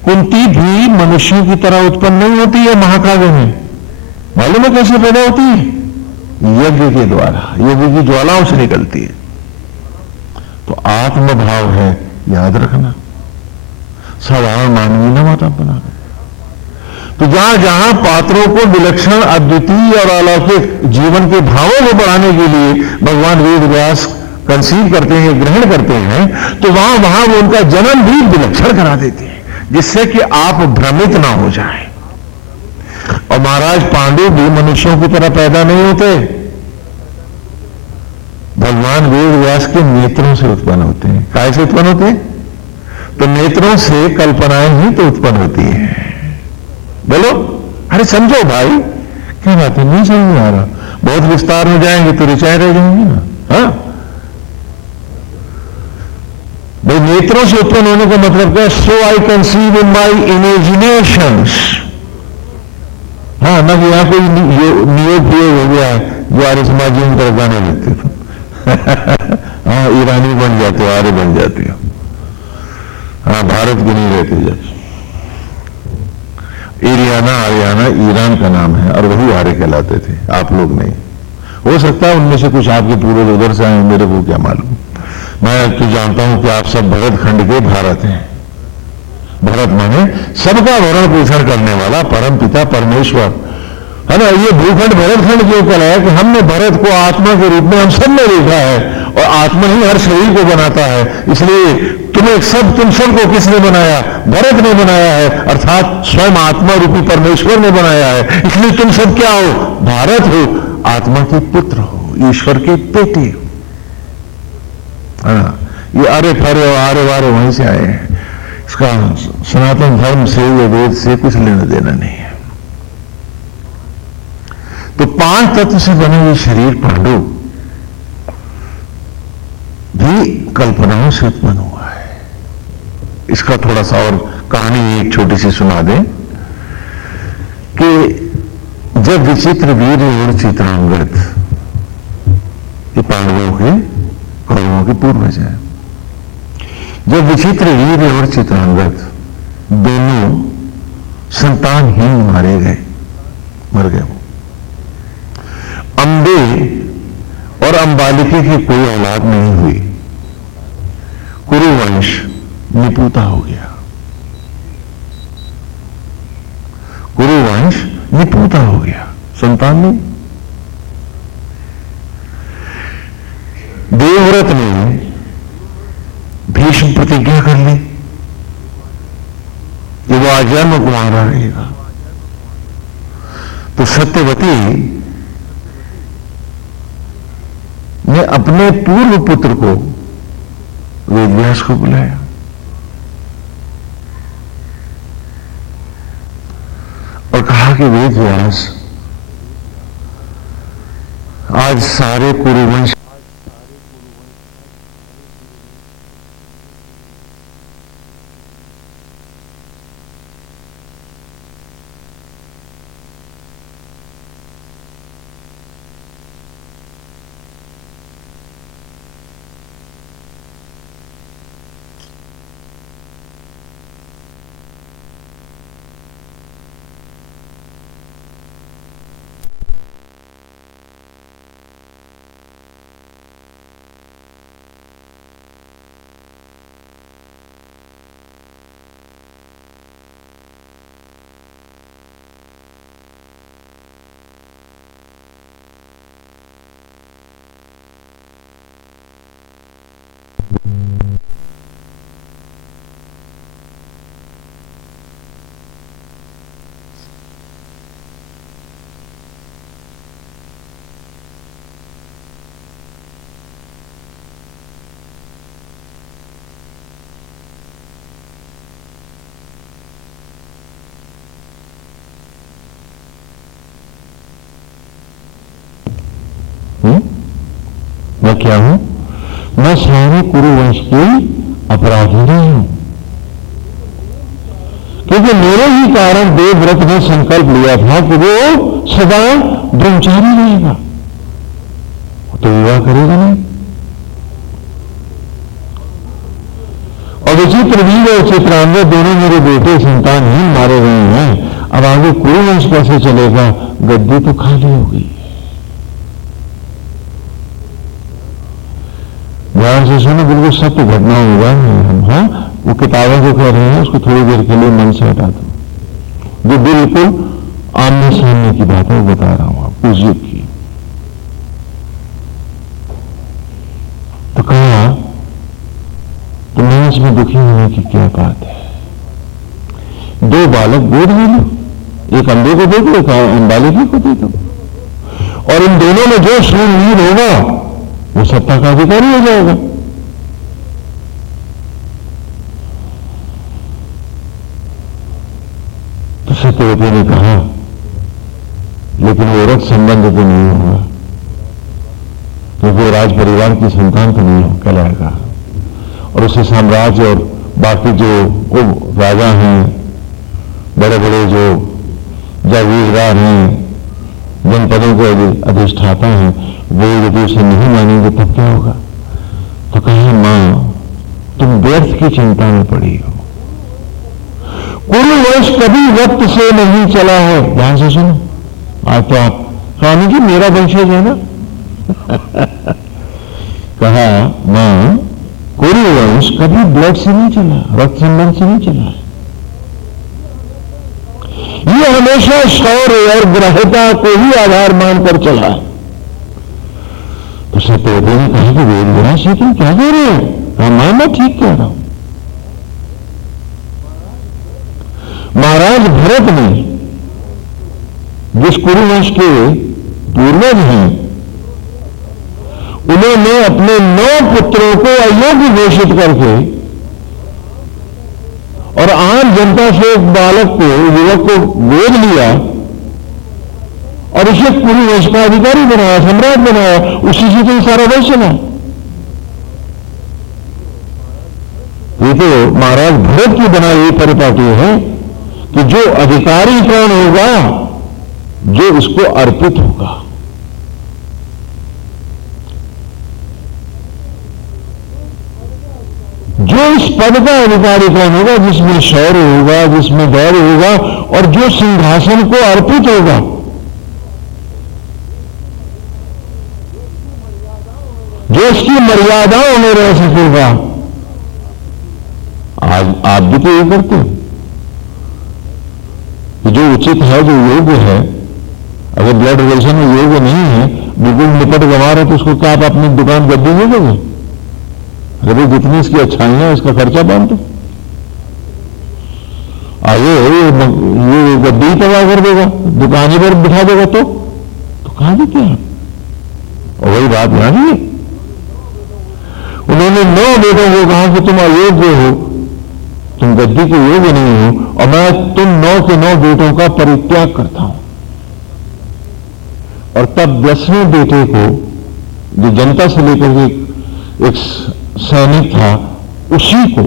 कुंती भी मनुष्यों की तरह उत्पन्न नहीं होती है महाकाव्य में। मालूम है कैसे पैदा होती है? यज्ञ के द्वारा, यज्ञ की ज्वालाओं से निकलती है। तो आत्मभाव है, याद रखना। साधारण मानवीय न माता बना। तो जहां जहां पात्रों को विलक्षण, अद्वितीय और अलौकिक जीवन के भावों को बढ़ाने के लिए भगवान वेद व्यास कंसीव करते हैं, ग्रहण करते हैं, तो वहां वहां वो उनका जन्म भी विलक्षण करा देते हैं, जिससे कि आप भ्रमित ना हो जाएं। और महाराज पांडु भी मनुष्यों की तरह पैदा नहीं होते, भगवान वेद व्यास के नेत्रों से उत्पन्न होते हैं। काय से उत्पन्न होते हैं? तो नेत्रों से कल्पनाएं ही तो उत्पन्न होती है। बोलो, अरे समझो भाई, क्या बात है, नहीं समझ में आ रहा। बहुत विस्तार में जाएंगे तो ऋचाएं रह जाएंगी ना। हाँ भाई, नेत्रों से उत्पन्न होने का मतलब क्या? सो आई कंसीव इन माई इमेजिनेशंस। हाँ, ना कि यहां कोई नियोग प्रयोग हो गया है जो आर्य समाज जी की तरफ गाने लगते थे। हाँ, ईरानी बन जाते हो, आर्य बन जाते हो। हाँ, भारत की नहीं रहते। जब एरियाना, आर्याना ईरान का नाम है, और वही आर्य कहलाते थे, आप लोग नहीं। हो सकता है उनमें से कुछ आपके पूर्वज उधर से आए, मेरे को क्या मालूम। मैं तो जानता हूं कि आप सब भरत खंड के भारत हैं। भरत माने सबका भरण पोषण करने वाला परम पिता परमेश्वर है ना। ये भूखंड भरत खंड क्यों कहलाया? कि हमने भरत को आत्मा के रूप में हम सब ने देखा है, और आत्मा ही हर शरीर को बनाता है। इसलिए तुम सबको किसने बनाया? भरत ने बनाया है, अर्थात स्वयं आत्मा रूपी परमेश्वर ने बनाया है। इसलिए तुम सब क्या हो? भारत हो, आत्मा के पुत्र हो, ईश्वर के बेटे हो। ये अरे फरे और आरे वारे वहीं से आए हैं। इसका सनातन धर्म से या वेद से कुछ लेना देना नहीं है। तो 5 तत्व से बने हुए शरीर पांडु भी कल्पनाओं से उत्पन्न हुआ है। इसका थोड़ा सा और कहानी एक छोटी सी सुना दें कि जब विचित्र वीर और चित्रांगद, ये पांडवों के कौरवों के पूर्वज हैं, जब विचित्र वीर और चित्रांगद दोनों संतानहीन मर गए। अंबे और अंबालिके की कोई औलाद नहीं हुई। कुरुवंश निपुता हो गया। कुरुवंश निपुता हो गया, संतान नहीं। देवव्रत ने भीष्म प्रतिज्ञा कर ली कि वो आजन्म कुमारा रहेगा। तो सत्यवती ने अपने पूर्व पुत्र को, वेदव्यास को बुलाया और कहा कि वेदव्यास, आज सारे कुरुवंश मैं क्या हूं? मैं सारे कुरुवंश की अपराधी नहीं हूं, क्योंकि मेरे ही कारण देवव्रत ने संकल्प लिया था कि वो सदा ब्रह्मचारी रहेगा, तो विवाह करेगा नहीं। और विचित्र वीर और चित्रांगद दोनों मेरे बेटे संतानहीन मारे गए हैं। अब आगे कुरुवंश कैसे चलेगा? गद्दी तो खाली होगी। ध्यान से सुनो, बिल्कुल सत्य घटना होगा हम। हाँ, वो किताबें जो कह रहे हैं उसको थोड़ी देर के लिए मन से हटा दो। जो बिल्कुल आमने सामने की बात है वो बता रहा हूं आपको उस युग की। तो कहा तुम्हें इसमें दुखी होने की क्या बात है? 2 बालक गोद में लो, एक अंबे को दे दो, एक अंबालिकी को दे दो, और इन दोनों में जो शूरवीर होगा वो सत्ता का अधिकारी हो जाएगा। तो सत्यवती ने कहा, लेकिन वो रक्त संबंध तो नहीं होगा, क्योंकि वो राज परिवार की संतान तो नहीं कहलाएगा, और उसे साम्राज्य और बाकी जो राजा हैं, बड़े बड़े जो जागीरदार हैं, जनपदों के अधिष्ठाता हैं, वो यदि उसे नहीं मानेंगे तब क्या होगा? तो कहा, मां तुम व्यर्थ की चिंता में पड़ी हो। कुरुवंश कभी वक्त से नहीं चला है। ध्यान से सुनो, आज तो आप स्वामी जी मेरा वंशज है ना। कहा, मां कुरुवंश कभी ब्लड से नहीं चला, रक्त संबंध से नहीं चला है। ये हमेशा शौर्य और ग्रहता को ही आधार मानकर चला है। तो सत्यवती ने कहा कि वेदव्यास ये तुम क्या कह रहे हो? हाँ, मैं ठीक कह रहा हूं। महाराज भरत ने, जिस कुरुवंश के पूर्वज हैं, उन्होंने अपने 9 पुत्रों को अयोग्य घोषित करके और आम जनता से एक बालक को, युवक को गोद लिया और उसे कुरुवंश का अधिकारी बनाया, सम्राट बनाया। उसी से तो सारा वंश चला। ये तो महाराज भरत की बनाई हुई परिपाटी है कि जो अधिकारी कौन होगा, जो इसको अर्पित होगा। जो इस पद का अधिकारी कौन होगा, जिसमें शौर्य होगा, जिसमें धैर्य होगा और जो सिंहासन को अर्पित होगा। जो इसकी मर्यादाओं में रह सकेगा। आज आप भी तो ये करते हो कि जो उचित है, जो योग्य है, अगर ब्लड रिलेशन में योग्य नहीं है, बिल्कुल निपट गंवा रहे, तो उसको क्या आप अपनी दुकान गद्दी दे दोगे? अरे जितनी इसकी अच्छाइयां, इसका खर्चा बांध दो। आगे ये गद्दी तबाह कर देगा, दुकान पर बिठा देगा, तो कहां देते हैं? और वही बात यहां भी है। उन्होंने 9 बेटों को कहा कि तुम अयोग्य हो, तुम गद्दी के योग्य नहीं हो, और मैं तुम 9 के 9 बेटों का परित्याग करता हूं। और तब 10वें बेटे को, जो जनता से लेकर के एक सैनिक था, उसी को,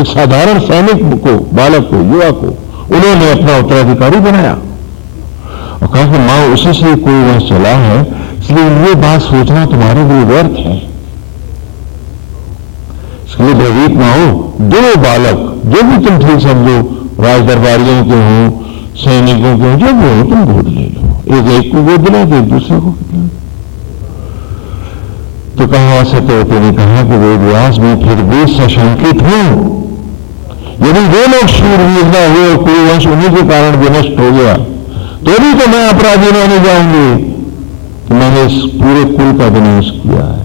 एक साधारण सैनिक को, बालक को, युवा को, उन्होंने अपना उत्तराधिकारी बनाया और कहा कि मां उसी से कोई वंश चला है, इसलिए ये बात सोचना तुम्हारे लिए व्यर्थ है। इसलिए भयभीत ना हो। 2 बालक, जो भी तुम ठीक समझो, राज दरबारियों के हो, सैनिकों के हो, जो भी हो, तुम गोद ले लो। एक को गोद दिला दो, एक दूसरे को दिला। तो कहा सत्यवती ने कहा कि वेदव्यास, मैं फिर भी सशंकित हूं। यदि 2 लोग शूरवीर न हुए और कोई वंश उन्हीं के कारण विनष्ट हो गया, तो भी तो मैं अपराधी माने जाऊंगी कि मैंने इस पूरे कुल का विनाश किया है।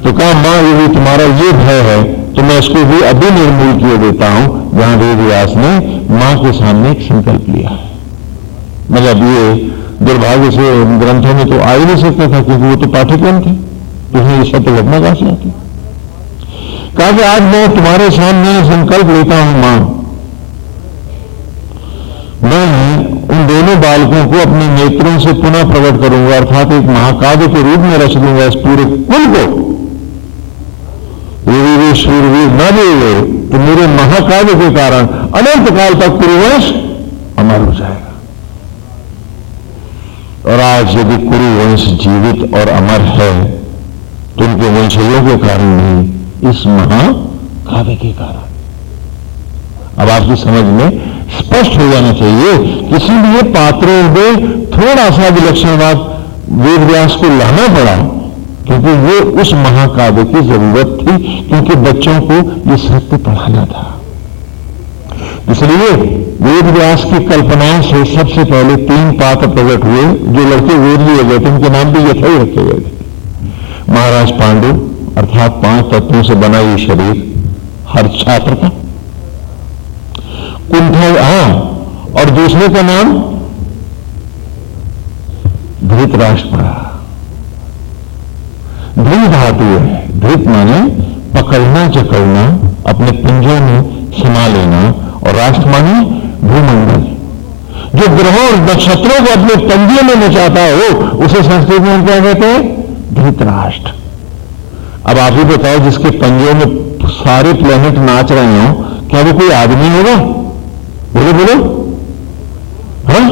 तो कहा मां, यदि तुम्हारा ये भय है तो मैं इसको भी अभी निर्मूल किए देता हूं, जहां वेदव्यास ने मां के सामने एक संकल्प लिया है। मतलब ये दुर्भाग्य से ग्रंथों में तो आ ही नहीं सकता था, क्योंकि वो तो पाठ्यक्रम थे, तो ये सत्य घटना कहां से आती। कहा कि आज मैं तुम्हारे सामने संकल्प लेता हूं मां, मैं उन दोनों बालकों को अपने नेत्रों से पुनः प्रकट करूंगा, अर्थात एक महाकाव्य के रूप में रच दूंगा इस पूरे कुल को। यदि वे शूरवीर न भी हुए तो मेरे महाकाव्य के कारण अनंत काल तक कुरुवंश अमर हो जाएगा। और आज यदि कुरुवंश जीवित और अमर है तो उनके वंशजों के कारण नहीं, इस महाकाव्य के कारण। अब आपकी समझ में स्पष्ट हो जाना चाहिए। इसीलिए पात्रों में थोड़ा सा विलक्षणवाद वेदव्यास को लाना पड़ा, क्योंकि ये उस महाकाव्य की जरूरत थी, क्योंकि बच्चों को ये सत्य पढ़ाना था। इसलिए वेदव्यास की कल्पनाओं से सबसे पहले 3 पात्र प्रकट हुए, जो लड़के वेद लिए गए थे, उनके नाम भी यथा ही रखे गए थे। महाराज पांडु, अर्थात 5 तत्वों से बना ये शरीर हर छात्र का। कुंठल, और दूसरे का नाम धृतराष्ट्र पड़ा। धृत धातु है, धृत माने पकड़ना, जकड़ना, अपने पंजों में समा लेना, और राष्ट्र माने भूमंडल। जो ग्रहों और नक्षत्रों को अपने पंजे में नचाता हो, उसे संस्कृत में क्या कहते हैं? धृतराष्ट्र। अब आप ही बताओ, जिसके पंजों में सारे प्लेनेट नाच रहे हो, क्या वो कोई आदमी होगा? बोलो बोलो, हाँ?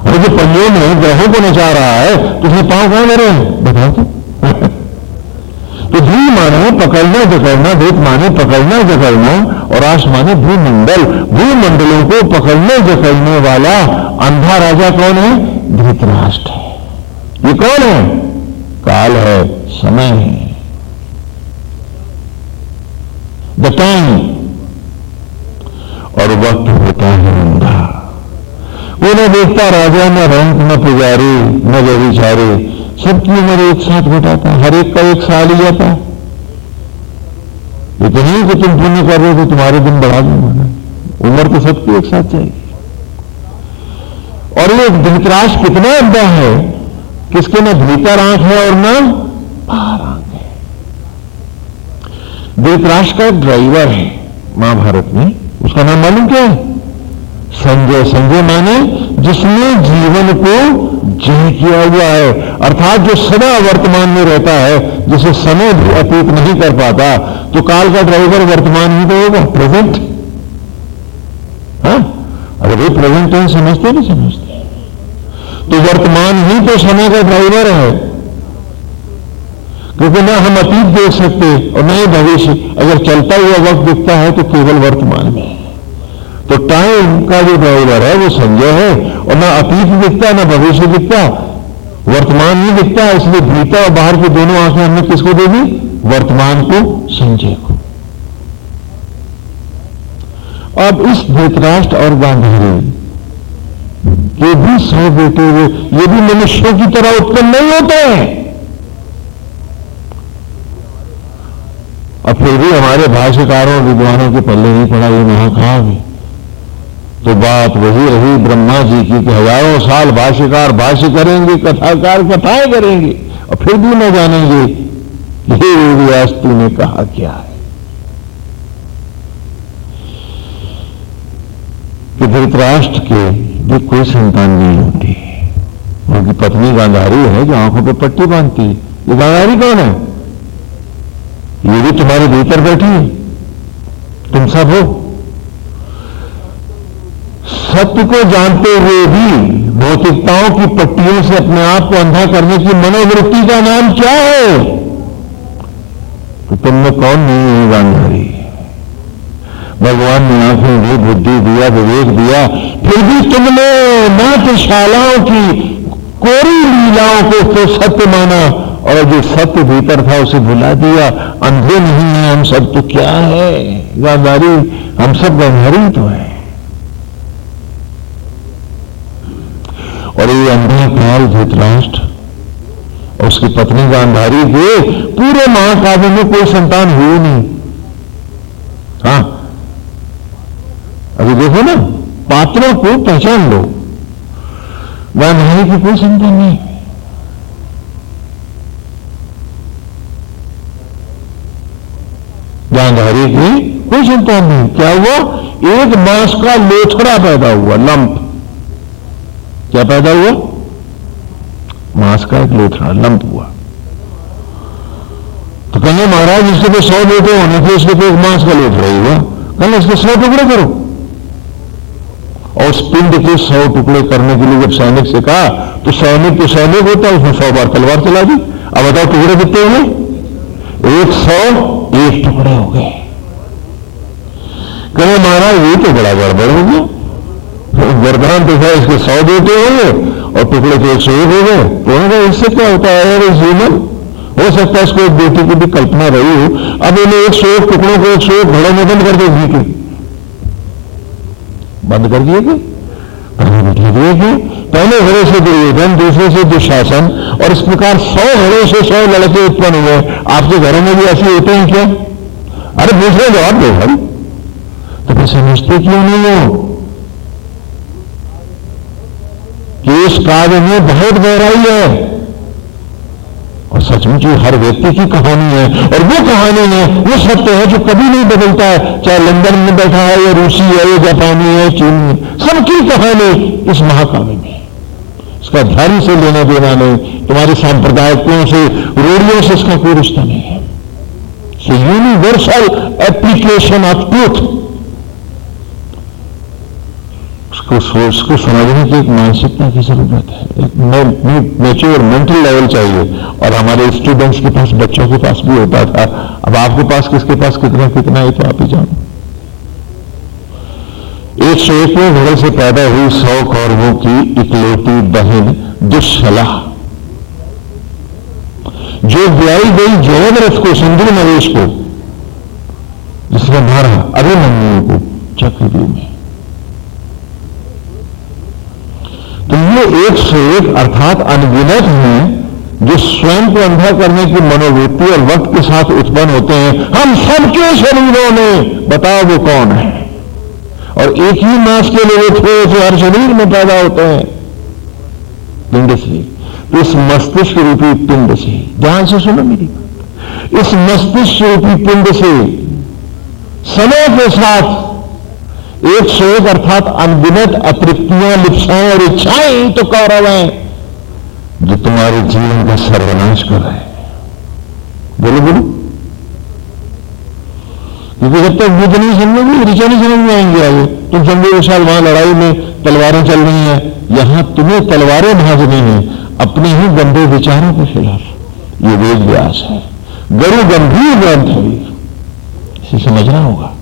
और जो पंजों में ग्रहों को नचा रहा है, तो उसने पांव कहां ले रहे हैं? बताओ तो। तो धी माने पकड़ना जकड़ना, धृत माने पकड़ना जकड़ना, और राष्ट्र माने भूमंडल। भूमंडलों को पकड़ने जकड़ने वाला अंधा राजा कौन है? धृतराष्ट्र है। ये कौन है? काल है, समय है, द टाइम। और वक्त होता है अंधा। वो न देखता राजा, न रंग, न पुजारी, न व्यभिचारी, सबकी उम्र एक साथ घटाता, हर एक का एक साल ही जाता है। ये तो नहीं कि तुम पुण्य कर रहे हो तो तुम्हारे दिन बढ़ा दूंगा, उम्र तो सबकी एक साथ जाएगी। और ये धृतराष्ट्र कितना अंधा है कि इसके ना भीतर आंख है और ना बाहर आंख है। धृतराष्ट्र का ड्राइवर है महाभारत में, उसका नाम मालूम क्या है? संजय। संजय माने जिसने जीवन को जय किया हुआ है, अर्थात जो सदा वर्तमान में रहता है, जिसे समय भी अतीत नहीं कर पाता। तो काल का ड्राइवर वर्तमान ही तो होगा, प्रेजेंट। हाँ, अरे भाई प्रेजेंट टेंस समझते नहीं समझते? तो वर्तमान ही तो समय का ड्राइवर है, क्योंकि ना हम अतीत देख सकते और न ही भविष्य। अगर चलता हुआ वक्त दिखता है तो केवल वर्तमान में। तो टाइम का जो ड्राइवर है वो संजय है, और ना अतीत दिखता ना भविष्य दिखता, वर्तमान ही दिखता है। इसलिए भीतर और बाहर की दोनों आंखें हमने किसको दे दी? वर्तमान को, संजय को। अब इस धृतराष्ट्र और गांधारी के भी 100 बेटे हुए, ये भी मनुष्यों की तरह उत्पन्न नहीं होते हैं। अब फिर भी हमारे भाष्यकारों विद्वानों के पल्ले नहीं पड़ा ये महाकाव्य। तो बात वही रही ब्रह्मा जी की कि हजारों साल भाष्यकार भाष्य करेंगे, कथाकार कथाएं करेंगे, और फिर भी न जानेंगे हे व्यास तूने कहा क्या है। कि धृतराष्ट्र के भी कोई संतान नहीं होती, उनकी पत्नी गांधारी है जो आंखों पर पट्टी बांधती है। ये गांधारी कौन है? ये भी तुम्हारे भीतर बैठी है, तुम सब हो। सत्य को जानते हुए भी भौतिकताओं की पट्टियों से अपने आप को अंधा करने की मनोवृत्ति का नाम क्या है? तो तुमने कौन नहीं है गांधारी? भगवान ने आंखें दी, बुद्धि दिया, विवेक दिया, फिर भी तुमने नाट्यशालाओं की कोरी लीलाओं को तो सत्य माना, और जो सत्य भीतर था उसे भुला दिया। अंधे नहीं है हम सब, तो क्या है गांधारी? हम सब गांधारी तो है। और ये अंधा काल धृतराष्ट्र और उसकी पत्नी गांधारी के पूरे महाकाव्य में कोई संतान हुई नहीं। हाँ, अभी देखो ना, पात्रों को पहचान लो, गांधारी की कोई संतान नहीं। गांधारी की कोई संतान नहीं। क्या हुआ? एक मांस का लोथड़ा पैदा हुआ, लंप। क्या पैदा हुआ? मांस का एक लोथड़ा, लंप हुआ। तो कहेंगे महाराज इसके तो 100 बेटे होने थे, इसके तो एक मांस का लोथड़ा ही हुआ। कहेंगे इसके 100 टुकड़े करो। और उस पिंड के 100 टुकड़े करने के लिए जब सैनिक से कहा, तो सैनिक तो सैनिक होता है, उसने 100 बार तलवार चला दी। अब बताओ टुकड़े कितने हुए? 101 टुकड़े हो गए। कहे महाराज ये तो बड़ा गड़बड़ हो गया, वरदान तो था इसके 100 बेटे होंगे और टुकड़े तो 101 हो गए। तो इससे क्या होता है? अरे जीवन हो सकता है इसको एक बेटी की भी कल्पना रही हो। अब इन्हें 101 टुकड़ों को 101 घड़ों में बंद कर दे, घी के बंद कर दिए थे। पहले घड़े से दुर्योधन, दूसरे से दुशासन, और इस प्रकार 100 घड़ों से 100 लड़के उत्पन्न हुए। आपके घरों में भी ऐसे होते हैं क्या? अरे दूसरे जवाब दो भाई। तो फिर समझते क्यों नहीं हो कि इस काव्य में बहुत गहराई है, और सचमुच हर व्यक्ति की कहानी है, और वो कहानी है, वो सत्य है जो कभी नहीं बदलता है। चाहे लंदन में बैठा है या रूसी है या जापानी है, चीनी है, सबकी कहानी इस महाकाव्य में। इसका धर्म से लेना देना नहीं, तुम्हारे सांप्रदायिकों से, रूढ़ियों से इसका कोई रिश्ता नहीं है। Universal application of truth. उसको समझने की एक मानसिकता की जरूरत है, एक मैच्योर मेंटल लेवल चाहिए। और हमारे स्टूडेंट्स के पास, बच्चों के पास भी होता था। अब आपके पास किसके पास कितना कितना है तो आप ही जानो। 101वें घड़े से पैदा हुई 100 कौरवों की इकलौती बहन दुश्शला, जो ब्याई गई जयद्रथ को, सिंधु नरेश को, जिसने मारा अभिमन्यु को चक्रव्यूह में। तो ये 101 अर्थात अनगिनत हैं जो स्वयं को अंधा करने की मनोवृत्ति और वक्त के साथ उत्पन्न होते हैं हम सबके शरीरों में। बताओ वो कौन है? और और एक ही मांस के लिए थोड़े से हर शरीर में पैदा होते हैं पिंड से। तो इस मस्तिष्क रूपी पिंड से, ध्यान से सुनो मेरी, इस मस्तिष्क रूपी पिंड से समय के साथ 101 अर्थात अनगिनत अतृप्तियां, लिप्साएं और इच्छाएं तो कौरव हैं जो तुम्हारे जीवन का सर्वनाश कर रहे हैं। बोलो बोलो, क्योंकि जब तक युद्ध नहीं समझोगे, ऋचा नहीं समझ में आएंगे आगे। तुम समझो एक साल वहां लड़ाई में तलवारें चल रही हैं, यहां तुम्हें तलवारें भाजनी हैं अपने ही गंदे विचारों के खिलाफ। ये वेद व्यास है, गुरु गंभीर ग्रंथ है, इसे समझना होगा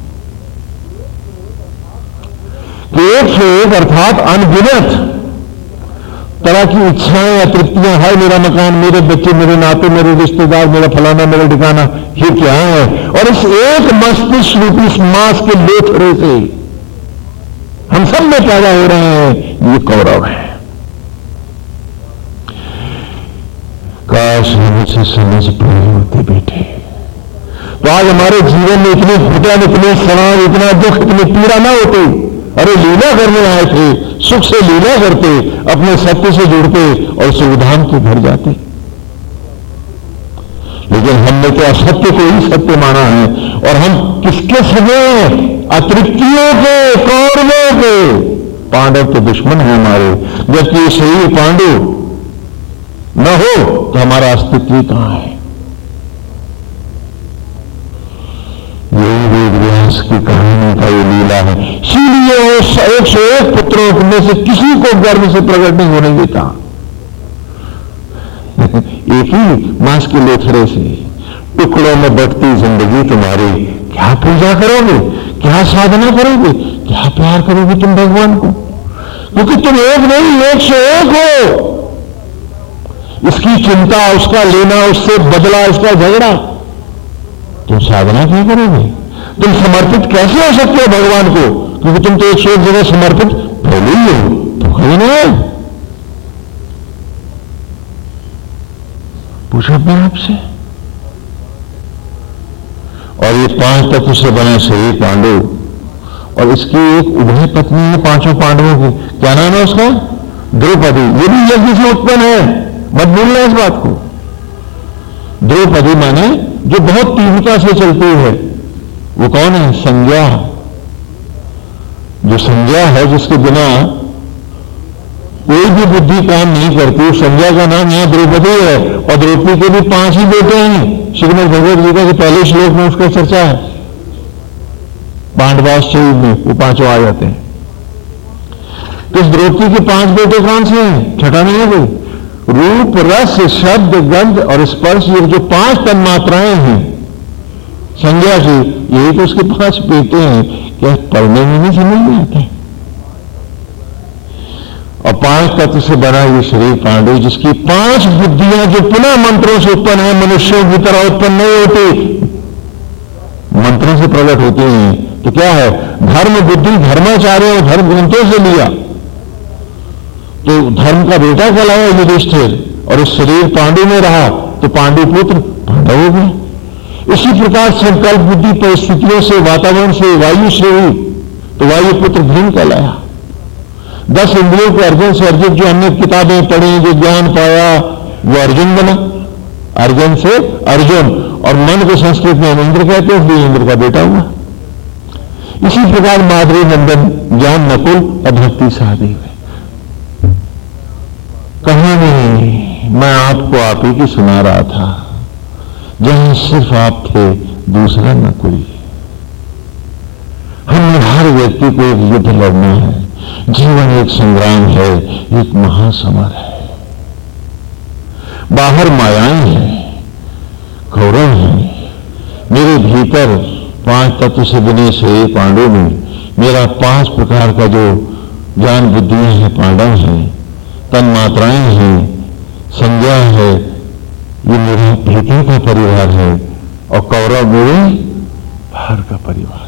कि 101 अर्थात अनगिनत तरह की इच्छाएं, अतृप्तियां, है मेरा मकान, मेरे बच्चे, मेरे नाते, मेरे रिश्तेदार, मेरा फलाना, मेरा ठिकाना, ये क्या है? और इस एक मस्तिष्क रूपी इस मांस के लोथड़े से हम सब में पैदा हो रहे हैं, ये कौरव है। काश हम इसे समझ पाए होते बेटे, तो आज हमारे जीवन में इतनी घुटन, इतनी सवाल, इतना दुख, इतनी पीड़ा ना होती। अरे लीला करने आए थे, सुख से लीला करते, अपने सत्य से जुड़ते और सुविधान के घर जाते। लेकिन हमने तो असत्य को ही सत्य माना है, और हम किसके सगे? अतृप्तियों के, कौरवों के। पांडव तो दुश्मन है हमारे, जबकि ये शरीर पांडु न हो तो हमारा अस्तित्व कहां है? यही वेद व्यास की कहानी का ये लीला है। इसीलिए वो 101 पुत्रों में से किसी को गर्व से प्रकट नहीं होने देता। एक ही मांस के लोथड़े से टुकड़ों में बटती जिंदगी तुम्हारी। क्या पूजा करोगे, क्या साधना करोगे, क्या प्यार करोगे तुम भगवान को? क्योंकि तुम एक नहीं, 101 हो। इसकी चिंता, उसका लेना, उससे बदला, इसका झगड़ा, तुम साधना क्या करोगे? तुम समर्पित कैसे हो सकते हो भगवान को? क्योंकि तुम तो 101 जगह समर्पित पहले ही हो, तो कहीं नहीं। पूछो अपने आप से। और ये 5 तत्व से बना शरीर पांडु, और इसकी एक उभय पत्नी है 5 पांडवों की। क्या नाम है उसका? द्रौपदी। ये भी यज्ञ से उत्पन्न है, मत भूलना इस बात को। द्रौपदी माने जो बहुत तीव्रता से चलती है। वो कौन है? संज्ञा। जो संज्ञा है, जिसके बिना कोई भी बुद्धि काम नहीं करती, उस संज्ञा का नाम यहां द्रौपदी है। और द्रौपदी के भी 5 ही बेटे हैं। श्रीमद् भगवद गीता के पहले श्लोक में उसका चर्चा है। पांडवाश्चर्य में वो 5 आ जाते हैं। तो इस द्रौपदी के 5 बेटे कौन से हैं? छठा नहीं है कोई? रूप, रस, शब्द, गंध और स्पर्श, ये जो 5 तन्मात्राएं हैं संज्ञा की, यही तो उसके 5 बेटे हैं। क्या पढ़ने में नहीं समझ में आता? और 5 तत्व से बना ये शरीर पांडु, जिसकी 5 बुद्धियां जो पुनः मंत्रों से उत्पन्न है, मनुष्यों की तरह उत्पन्न नहीं होती, मंत्रों से प्रकट होती हैं। तो क्या है? धर्म, बुद्धि, धर्माचार्य और धर्म ग्रंथों से लिया। तो धर्म का बेटा कहलाया युधिष्ठिर, और इस शरीर पांडु में रहा तो पांडु पुत्र पांडव हो गए। इसी प्रकार संकल्प, बुद्धि, परिस्थितियों से, वातावरण से, वायु से हुई तो वायु पुत्र भीम कहलाया। 10 इंद्रियों के अर्जुन से अर्जित, जो हमने किताबें पढ़ी, जो ज्ञान पाया, वो अर्जुन बना। अर्जुन से अर्जुन, और मन को संस्कृत में इंद्र कहते हैं, इसलिए इंद्र का बेटा हुआ। इसी प्रकार माधुरी नंदन, ज्ञान नकुल और भक्ति सहदेव है। कहानी मैं आपको आप ही की सुना रहा था, जहां सिर्फ आप थे, दूसरा न कोई। हमने हर व्यक्ति को एक युद्ध लड़ना है। जीवन एक संग्राम है, एक महासमर है। बाहर मायाएं हैं, कौरव हैं, मेरे भीतर 5 तत्व से बने शरीर पांडु में मेरा 5 प्रकार का जो ज्ञान बुद्धियां हैं, पांडव हैं, तन्मात्राएं हैं, संज्ञा है, ये मेरे भीतर का परिवार है, और कौरव मेरे बाहर का परिवार है।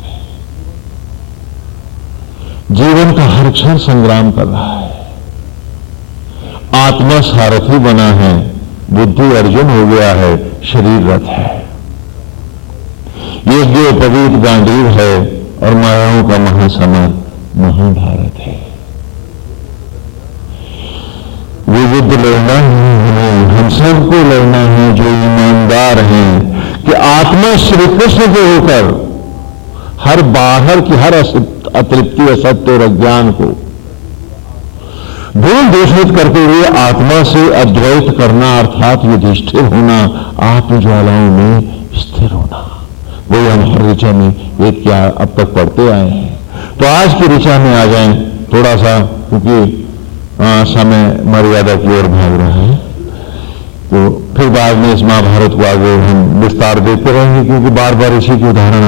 जीवन का हर क्षण संग्राम कर रहा है। आत्मा सारथी बना है, बुद्धि अर्जुन हो गया है, शरीर रथ है। यज्ञोपवीत गांडीव है और मायाओं का महासमर महाभारत है। वो युद्ध लड़ना है हमें, हम सबको लड़ना है जो ईमानदार हैं, कि आत्मा श्री कृष्ण के होकर हर बाहर की हर अतृप्ति, असत्य और अज्ञान को दूर दूषित करते हुए आत्मा से अद्वैत करना, अर्थात युधिष्ठिर होना, आत्मज्वालाओं में स्थिर होना। वो हम हर ऋचा में वेद क्या अब तक पढ़ते आए हैं। तो आज की ऋचा में आ जाएं थोड़ा सा, क्योंकि समय मर्यादा की ओर भाग रहा है, तो फिर बाद में इस महाभारत को आगे हम विस्तार देते रहेंगे, क्योंकि बार बार इसी के उदाहरण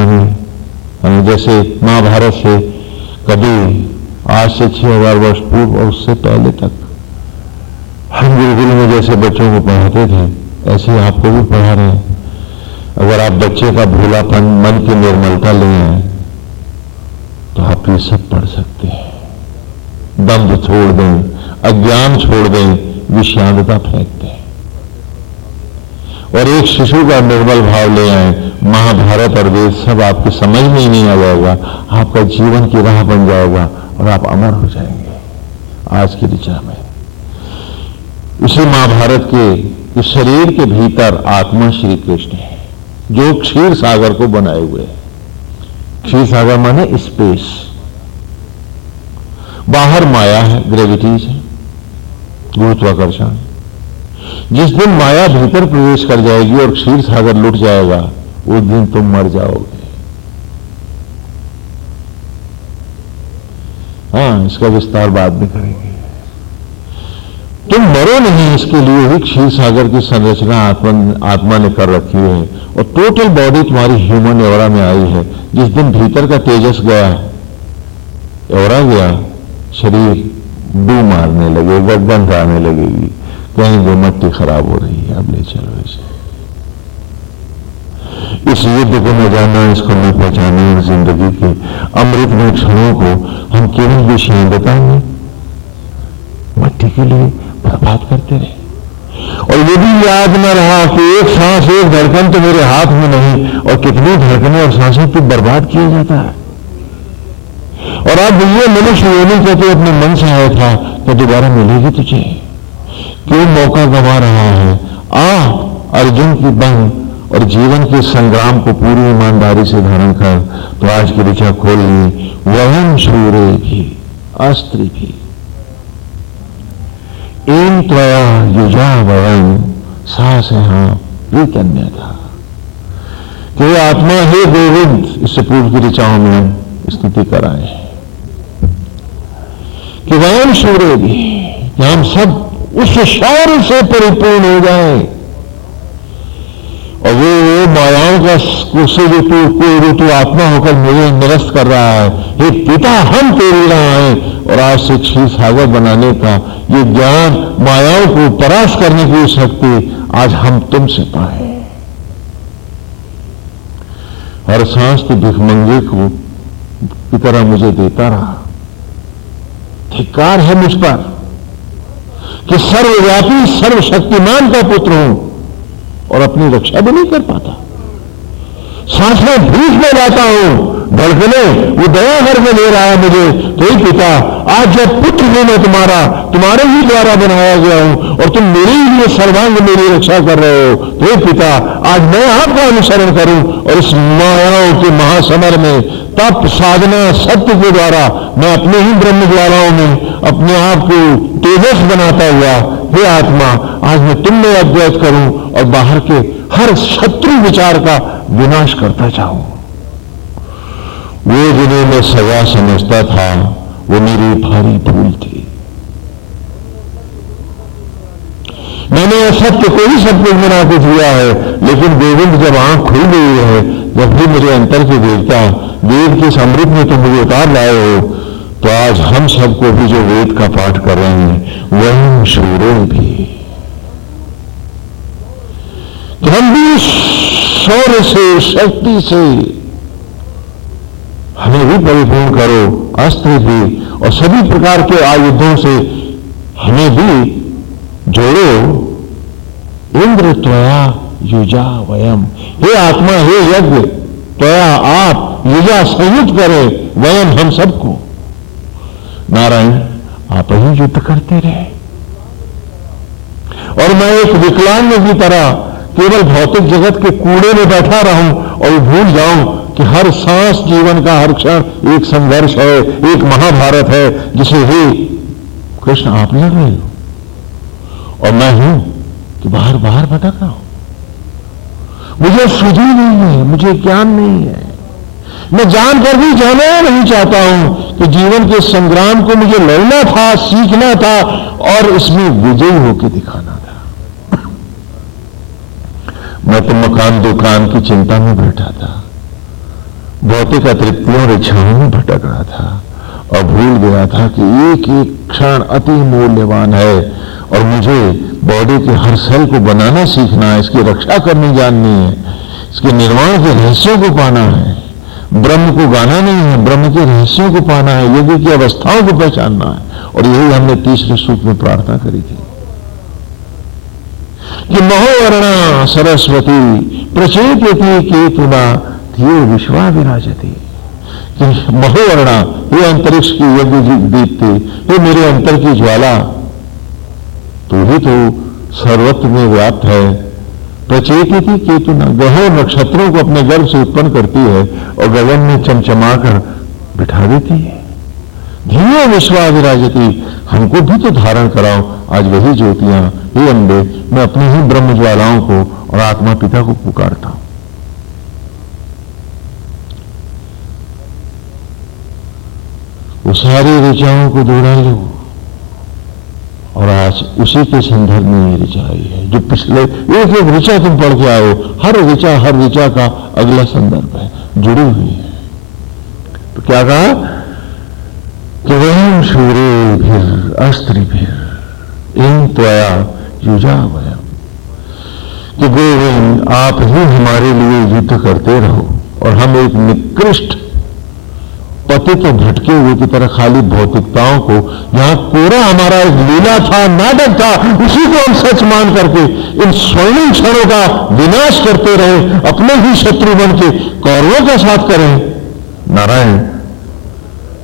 हमें जैसे महाभारत से कभी आज से 6000 वर्ष पूर्व और उससे पहले तक हम गुरुकुल में जैसे बच्चों को पढ़ाते थे, ऐसे आपको भी पढ़ा रहे हैं। अगर आप बच्चे का भोलापन, मन की निर्मलता ले आए तो आप ये सब पढ़ सकते हैं। दंभ छोड़ दें, अज्ञान छोड़ दें, विषादता फेंक दें और एक शिशु का निर्मल भाव ले आए। महाभारत और वेद सब आपकी समझ में ही नहीं आ जाएगा, आपका जीवन की राह बन जाएगा और आप अमर हो जाएंगे आज की ऋचा में। इसी महाभारत के इस शरीर के भीतर आत्मा श्री कृष्ण है, जो क्षीर सागर को बनाए हुए है। क्षीर सागर माने स्पेस, बाहर माया है, ग्रेविटीज है, गुरुत्वाकर्षण। जिस दिन माया भीतर प्रवेश कर जाएगी और क्षीर सागर लुट जाएगा, उस दिन तुम मर जाओगे। हाँ, इसका विस्तार बाद में करेंगे। तुम मरो नहीं, इसके लिए ही क्षीर सागर की संरचना आत्मा ने कर रखी है और टोटल बॉडी तुम्हारी ह्यूमन एवरा में आई है। जिस दिन भीतर का तेजस गया, एवरा गया, शरीर डू मारने लगेगा, गंध आने लगेगी, कहेंगे मट्टी खराब हो रही है, अब ले चलो इसे। इस युद्ध को न जाना, इसको न पहचाने और जिंदगी के अमृत में क्षणों को हम केवल विषयांगता में मट्टी के लिए बर्बाद करते रहे। और ये भी याद न रहा कि एक सांस, एक धड़कन तो मेरे हाथ में नहीं, और कितनी धड़कनें और सांसें तो बर्बाद किया जाता है। और अब ये मनुष्य ये नहीं कहते अपने मन से आया था तो दोबारा मिलेगी तुझे, क्यों मौका गंवा रहा है। अर्जुन की बंग और जीवन के संग्राम को पूरी ईमानदारी से धारण कर। तो आज की ऋचा खोल ली, वयम शूरे भी अस्त्री भी एम त्वया युजा वयम सास प्रीतन्य था। कि आत्मा हे गोविंद, इससे पूर्व की ऋचाओं में स्तुति कराए कि वयम शूरे भी, कि हम सब उस शौर्य से परिपूर्ण हो जाए और वो मायाओं का से जो तू आत्मा होकर मुझे निरस्त कर रहा है, हे पिता हम तेरे यहाँ आए और आज से क्षीर सागर बनाने का ये ज्ञान, मायाओं को परास्त करने की शक्ति आज हम तुमसे पाए। हर सांस तो भिखमंगे को की तरह मुझे देता रहा। धिक्कार है मुझ पर कि सर्वव्यापी सर्वशक्तिमान का पुत्र हूं और अपनी रक्षा भी नहीं कर पाता। सांसें भूख में लाता हूं, धड़कने वो दया करके ले रहा है मुझे। तो ही पिता, आज जब पुत्र हूं मैं तुम्हारे ही द्वारा बनाया गया हूं और तुम मेरे ही लिए सर्वांग मेरी रक्षा कर रहे हो। तो ही पिता, आज मैं आपका अनुसरण करूं और इस मायाओं के महासमर में तप साधना सत्य के द्वारा मैं अपने ही ब्रह्म ज्वालाओं में अपने आप को तेजस बनाता हुआ, हे आत्मा, आज मैं तुम में अद्वैत करूं और बाहर के हर शत्रु विचार का विनाश करता जाऊं। वो जिन्हें मैं सजा समझता था वो मेरी भारी भूल थी। मैंने असत्य को ही सत्य बना के दिया है, लेकिन गोविंद जब आंख खुल गई है, जब भी मेरे अंतर के देवता वेद के अमृत में तुम मुझे उतार लाए हो, तो आज हम सबको भी जो वेद का पाठ कर रहे हैं वही शूरों भी, तो हम भी शौर्य से, शक्ति से हमें भी परिपूर्ण करो, अस्त्र भी और सभी प्रकार के आयुधों से हमें भी जोड़ो। इंद्र त्वया युजा वयम, हे आत्मा, हे यज्ञ, त्वया आप युजा संयुक्त करें, वयम हम सबको, नारायण आप ही युद्ध करते रहे और मैं एक विकलांग की तरह केवल भौतिक जगत के कूड़े में बैठा रहूं और भूल जाऊं कि हर सांस जीवन का हर क्षण एक संघर्ष है, एक महाभारत है जिसे हे कृष्ण आप लड़ रहे हो और मैं हूं कि बाहर बाहर भटक रहा हूं। मुझे सुधि नहीं है, मुझे ज्ञान नहीं है, मैं जानकर भी जाना नहीं चाहता हूं कि जीवन के संग्राम को मुझे लड़ना था, सीखना था और इसमें विजयी होकर दिखाना था। मैं तो मकान दुकान की चिंता में बैठा था, भौतिक अतृप्तियों और इच्छाओं में भटक रहा था और भूल गया था कि एक एक क्षण अति मूल्यवान है और मुझे बॉडी के हर सेल को बनाना सीखना है, इसकी रक्षा करनी जाननी है, इसके निर्माण के रहस्यों को पाना है। ब्रह्म को गाना नहीं है, ब्रह्म के रहस्यों को पाना है, योगी की अवस्थाओं को पहचानना है। और यही हमने तीसरे सूक्त में प्रार्थना करी थी कि महोवर्णा सरस्वती प्रचेत्यति केतुना धियो विश्वा विराजति। कि महोवर्णा, हे अंतरिक्ष की यज्ञ दीप्ति, हे मेरे अंतर की ज्वाला, तू ही तो सर्वत्र में व्याप्त है। प्रचेत्यति केतुना, ग्रहों नक्षत्रों को अपने गर्भ से उत्पन्न करती है और गगन में चमचमा कर बिठा देती है। धियो विश्वा विराजति, हमको भी तो धारण कराओ आज वही ज्योतियां। हे अम्बे, मैं अपनी ही ब्रह्म ज्वालाओं को और आत्मा पिता को पुकारता हूं। वो सारी ऋचाओं को दोहरा लो और आज उसी के संदर्भ में ये ऋचा आई है जो पिछले एक एक ऋचा तुम पढ़ के आए हो। हर ऋचा का अगला संदर्भ है, जुड़ी हुई है। तो क्या कहा कि वयम शूरेभिर अस्त्रिभिर इन त्वया युजा वयम, कि गोविंद आप ही हमारे लिए युद्ध करते रहो और हम एक निकृष्ट पतित भटके हुए की तरह खाली भौतिकताओं को, यहां कोरा हमारा एक लीला था, नाटक था, उसी को हम सच मान करके इन स्वर्णिम क्षणों का विनाश करते रहे, अपने ही शत्रु बन के कौरवों का साथ करें। नारायण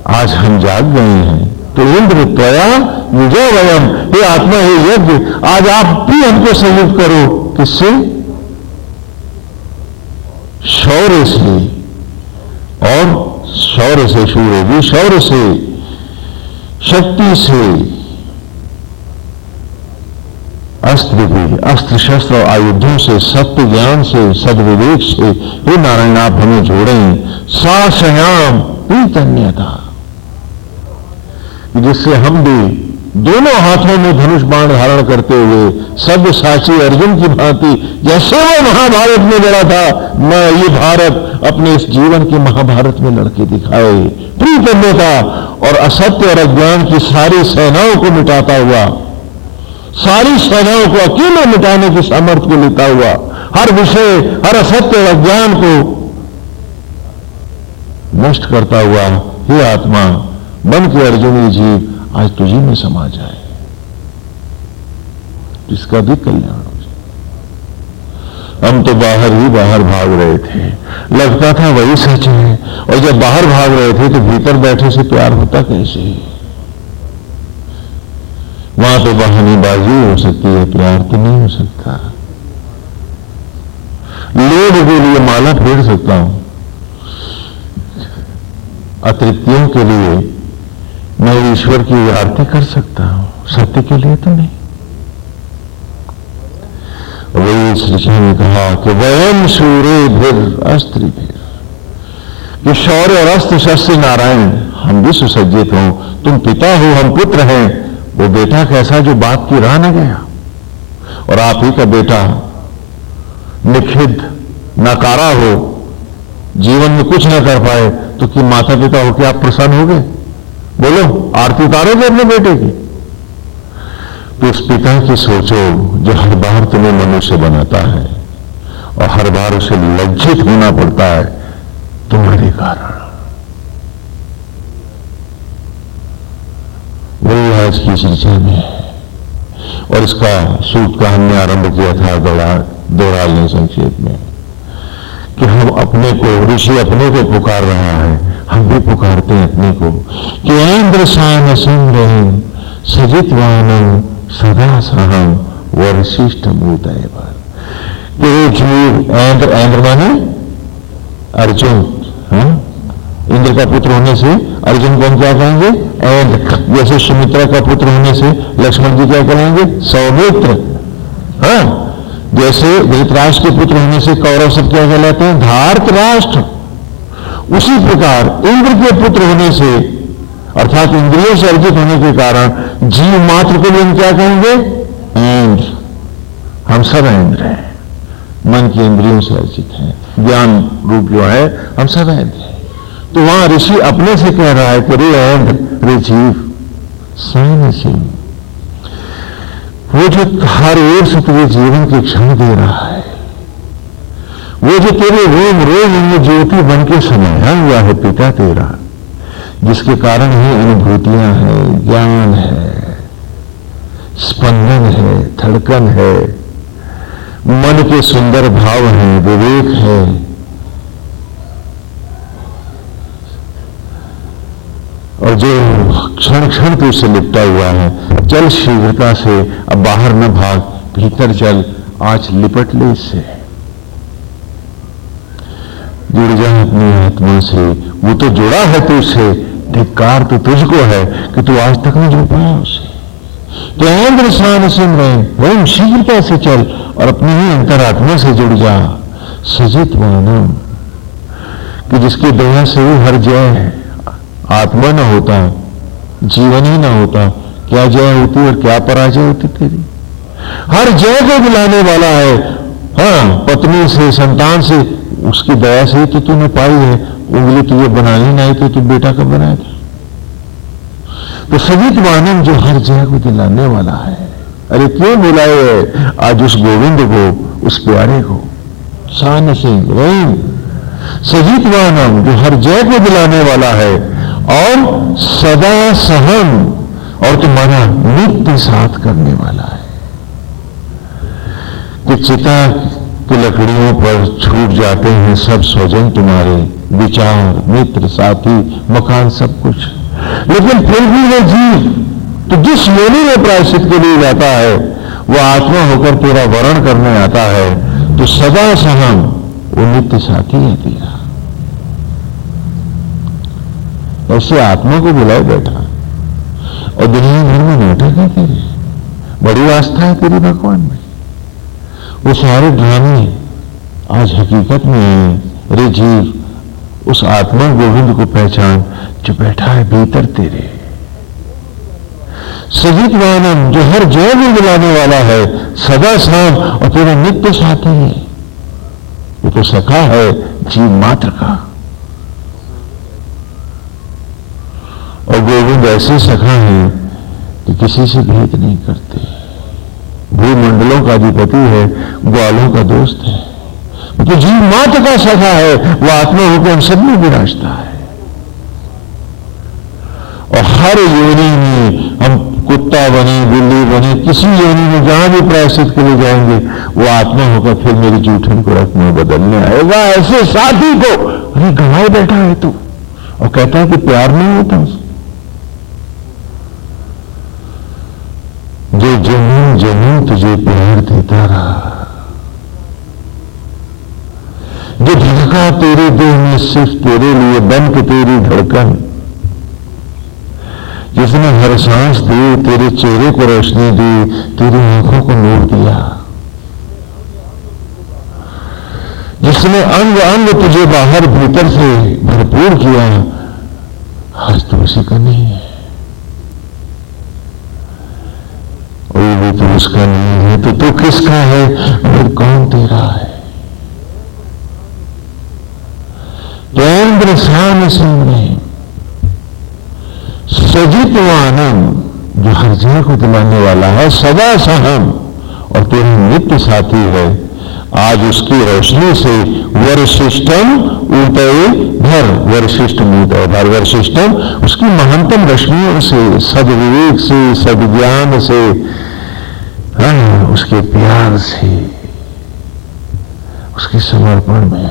आज हम जाग गए हैं तो इंद्र त्वया युजा वयम, हे आत्मा, हे यज्ञ, आज आप भी हमको संयुक्त करो। किससे? शौर्य से, और शौर्य से शूर्य भी, शौर्य से, शक्ति से, अस्त्र भी, अस्त्र शस्त्र और आयुधों से, सत्य ज्ञान से, सद्विवेक से, हे नारायण आप हमें जोड़ें। साशयाम प्रीतन्यता, जिससे हम भी दोनों हाथों में धनुष बाण धारण करते हुए सभ्य साची अर्जुन की भांति, जैसे वो महाभारत में लड़ा था, मैं ये भारत अपने इस जीवन के महाभारत में लड़के दिखाए। प्रीतन्यता और असत्य और अज्ञान की सारी सेनाओं को मिटाता हुआ, सारी सेनाओं को अकेले मिटाने की सामर्थ्य को लेता हुआ, हर विषय, हर असत्य और अज्ञान को नष्ट करता हुआ, हे आत्मा, बन के अर्जुन ये जीव आज तुझी में समा जाए, इसका भी कल्याण हो जाए। हम तो बाहर ही बाहर भाग रहे थे, लगता था वही सच है, और जब बाहर भाग रहे थे तो भीतर बैठे से प्यार होता कैसे? वहां तो बहानेबाजी हो सकती है, प्यार तो नहीं हो सकता। लोभ के लिए माला फेर सकता हूं, अतृप्तियों के लिए मैं ईश्वर की आरती कर सकता हूं, सत्य के लिए तो नहीं। वही इस ऋषि ने कहा कि वयम शूरेभिर अस्त्रिभिर, कि शौर्य और अस्त्र शस्त्र नारायण हम भी सुसज्जित हों। तुम पिता हो, हम पुत्र हैं। वो बेटा कैसा जो बाप की राह न गया, और आप ही का बेटा निखिद नकारा हो, जीवन में कुछ न कर पाए, तो कि माता पिता होकर आप प्रसन्न हो गए? बोलो, आरती उतारोगे अपने बेटे की? तो उस पिता की सोचो जो हर बार तुम्हें मनुष्य बनाता है और हर बार उसे लज्जित होना पड़ता है तुम्हारे कारण। वही आज की चर्चा में है, और इसका सूत्र का हमने आरंभ किया था दोहरा लें संक्षेप में, कि हम अपने को, ऋषि अपने को पुकार रहा है, हम भी पुकारते हैं अपने को कि ऐन्द्र सान सिंह सजितवानम सदा सहम वरिष्ठ मूदय पर। तेरे जीव ऐन्द्र माने अर्जुन, इंद्र का पुत्र होने से अर्जुन को हम क्या कहेंगे? ऐन्द्र। जैसे सुमित्रा का पुत्र होने से लक्ष्मण जी क्या कहेंगे? सौमित्र। जैसे धृतराष्ट्र के पुत्र होने से कौरव सब क्या कहलाते हैं? धार्तराष्ट्र। उसी प्रकार इंद्र के पुत्र होने से अर्थात इंद्रियों से अर्जित होने के कारण जीव मात्र को भी हम क्या कहेंगे? ऐन्द्र। हम सब ऐन्द्र हैं, मन की इंद्रियों से अर्जित हैं, ज्ञान रूप जो है हम सब ऐन्द्र हैं। तो वहां ऋषि अपने से कह रहा है कि रे ऐन्द्र, रे जीव, सान सिंह, वो जो हर ओर से तुझे जीवन के क्षण दे रहा है, वो जो तेरे रोम रोम में ज्योति बन के समाया हुआ है पिता तेरा, जिसके कारण ही अनुभूतियां हैं, ज्ञान है, स्पंदन है, धड़कन है, मन के सुंदर भाव हैं, विवेक है, और जो क्षण क्षण तो उससे लिपटा हुआ है। चल शीघ्रता से, अब बाहर न भाग, भीतर चल, आज लिपट ले इससे, जुड़ जा अपनी आत्मा से। वो तो जुड़ा है तुझसे, धिक्कार तो तुझको है कि तू आज तक नहीं जुड़ पाया उससे। तो ऐन्द्र सान सिमरन वही शीघ्रता से चल और अपनी ही अंतरात्मा से जुड़ जा। सजित वानम, कि जिसकी दया से वो हर जय आत्मा न होता, जीवन ही ना होता, क्या जय होती और क्या पराजय होती तेरी? हर जय को दिलाने वाला है। पत्नी से, संतान से, उसकी दया से तो तूने पाई है। उंगली तुझे बनानी नहीं तो तू बेटा कब बनाएगा? तो सजित वानम जो हर जय को दिलाने वाला है। अरे क्यों बुलाए आज उस गोविंद को, उस प्यारे को? सान सिंह रहीम, सजित वानम जो हर जय को दिलाने वाला है और सदा सहम, और तुम्हारा नित्य साथ करने वाला है। कि चिता की लकड़ियों पर छूट जाते हैं सब स्वजन तुम्हारे, विचार, मित्र, साथी, मकान, सब कुछ, लेकिन फिर भी वो जीव तो जिस योनि में प्रायश्चित के लिए जाता है, वो आत्मा होकर तेरा वर्ण करने आता है, तो सदा सहम वो नित्य साथी है तेरा। ऐसे आत्मा को बुलाए बैठा और दुनिया भर में नाटक है तेरे, बड़ी आस्था है तेरी भगवान में। वो सारे ड्रामे आज हकीकत में है। रे जीव, उस आत्मा गोविंद को पहचान जो बैठा है भीतर तेरे। सजित वानम जो हर जय में मिलाने वाला है, सदा साम, और तेरा नित्य साथी है। ये तो सखा है जीव मात्र का। और गोविंद ऐसे सखा है कि किसी से भेद नहीं करते। भूमंडलों का अधिपति है, ग्वालों का दोस्त है, तो जीव मात्र का सखा है। वो आत्मा होकर हम सब में विराजता है। और हर योनि में हम कुत्ता बने, बिल्ली बने, किसी योनि में जहां भी प्रायश्चित के लिए जाएंगे, वो आत्मा होकर फिर मेरी जूठन को रख में बदलने आएगा। ऐसे साथी को अरे गंवाए बैठा है तू, और कहता है कि प्यार नहीं होता उसको। जो जमीन जमीन तुझे प्यार देता रहा, जो धड़का तेरे देह में सिर्फ तेरे लिए बन के तेरी धड़कन, जिसने हर सांस दी, तेरे चेहरे को रोशनी दी, तेरी आंखों को नूर दिया, जिसने अंग अंग तुझे बाहर भीतर से भरपूर किया, आज तो उसी का नहीं है। और भी तो उसका नहीं है तो तू किसका है और कौन तेरा है? ऐन्द्र सान सिमरन सजित वानम जो हर जय को दिलाने वाला है, सदा सहम, और तेरा नित्य साथी है। आज उसकी रोशनी से वरिशिष्टम ऊतये भर, वरिशिष्टम ऊतये भर, वरिशिष्टम उसकी महंतम रश्मियों से, सद्विवेक से, सद्ज्ञान से, उसके प्यार से, उसके समर्पण में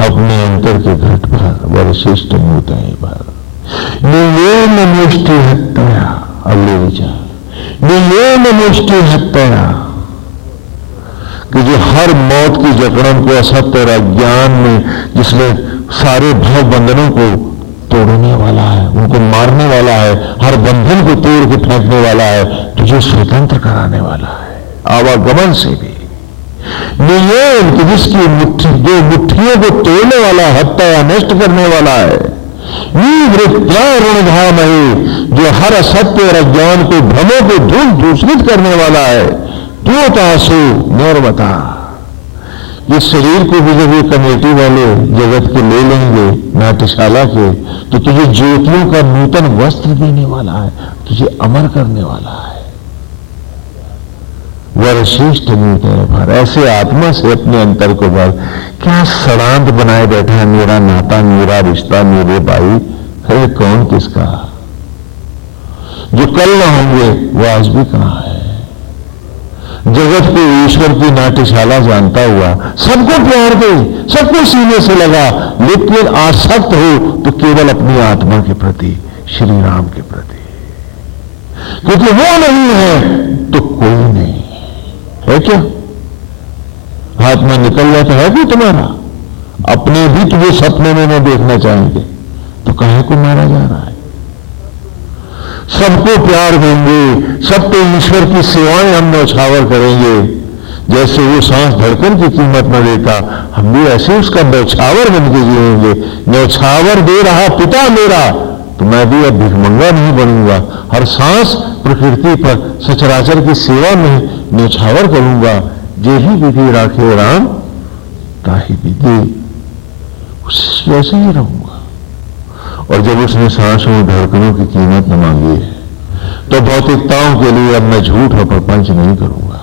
अपने अंतर के घट पर वरिष्ठ मूतय पर नियम मुष्टि हत्या। अगले विचार नियम मुष्टि हत्या कि जो हर मौत की जकड़न को असत्य और अज्ञान में जिसमें सारे भव बंधनों को तोड़ने वाला है, उनको मारने वाला है, हर बंधन को तोड़ के फेंकने वाला है, तुझे स्वतंत्र कराने वाला है आवागमन से भी। नियम कि जिसकी जो मुट्ठियों को तोड़ने वाला, हत्या नष्ट करने वाला है। ऋणधाम है जो हर असत्य और अज्ञान को भ्रमों को दूषित करने वाला है। त्रोतासु निर्वता ये शरीर को भी जब ये कमेटी वाले जगत के ले लेंगे नाट्यशाला के, तो तुझे ज्योतियों का नूतन वस्त्र देने वाला है, तुझे अमर करने वाला है। वरिष्ठ नूतन भर ऐसे आत्मा से अपने अंतर को भर। क्या सड़ांत बनाए बैठा है मेरा नाता, मेरा रिश्ता, मेरे भाई। है कौन किसका? जो कल न होंगे वो आज भी कहां है। जगत को ईश्वर की नाट्यशाला जानता हुआ सबको प्यार दे, सबको सीने से लगा, लेकिन आसक्त हो तो केवल अपनी आत्मा के प्रति, श्री राम के प्रति। क्योंकि वो नहीं है तो कोई नहीं है। क्या हाथ में निकल जाता है भी तुम्हारा? अपने भी तुम्हें सपने में न देखना चाहेंगे तो काहे को मारा जा रहा है? सबको प्यार देंगे, सबको ईश्वर की सेवाएं हम न्यौछावर करेंगे। जैसे वो सांस धड़कन की कीमत न देता, हम भी ऐसे उसका न्यौछावर बन के जिएंगे। न्यौछावर दे रहा पिता मेरा तो मैं भी अब भिखमंगा नहीं बनूंगा। हर सांस प्रकृति पर सचराचर की सेवा में न्यौछावर करूंगा। जे ही विधि राखे राम ताही विधि, वैसे ही रहूंगा। और जब उसने सांसों धड़कनों की कीमत न मांगी है तो भौतिकताओं के लिए अब मैं झूठ और प्रपंच नहीं करूंगा।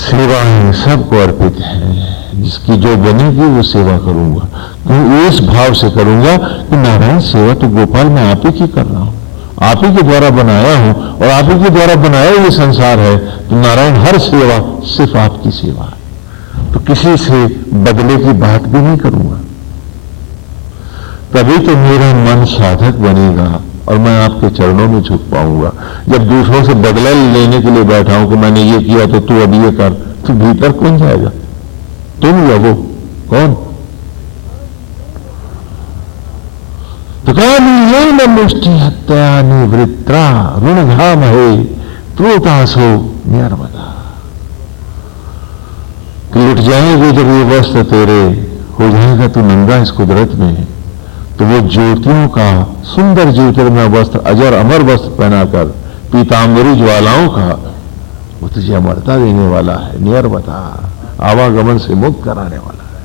सेवाएं सबको अर्पित है, जिसकी जो बनेगी वो सेवा करूंगा। क्योंकि इस भाव से करूंगा कि नारायण सेवा तो गोपाल मैं आप ही की कर रहा हूं, आप ही के द्वारा बनाया हूं और आप ही के द्वारा बनाया ये संसार है। तो नारायण हर सेवा सिर्फ आपकी सेवा है, तो किसी से बदले की बात भी नहीं करूंगा। तभी तो मेरा मन साधक बनेगा और मैं आपके चरणों में झुक पाऊंगा। जब दूसरों से बदला लेने के लिए बैठा हूं कि मैंने ये किया तो तू अब ये कर, तो भीतर कौन जाएगा? तुम या वो? कौन? तो कहा मुष्टि हत्या निवृत्ता ऋणधाम है त्रोतासो नर्मदा। लुट जाएंगे जब ये वस्त्र तेरे, हो जाएगा तू नंगा इस कुदरत में, तो वो ज्योतियों का सुंदर ज्योतिर्मय वस्त्र, अजर अमर वस्त्र पहनाकर पीतांबरी ज्वालाओं का, वो तुझे अमरता देने वाला है, निर्वता आवागमन से मुक्त कराने वाला है।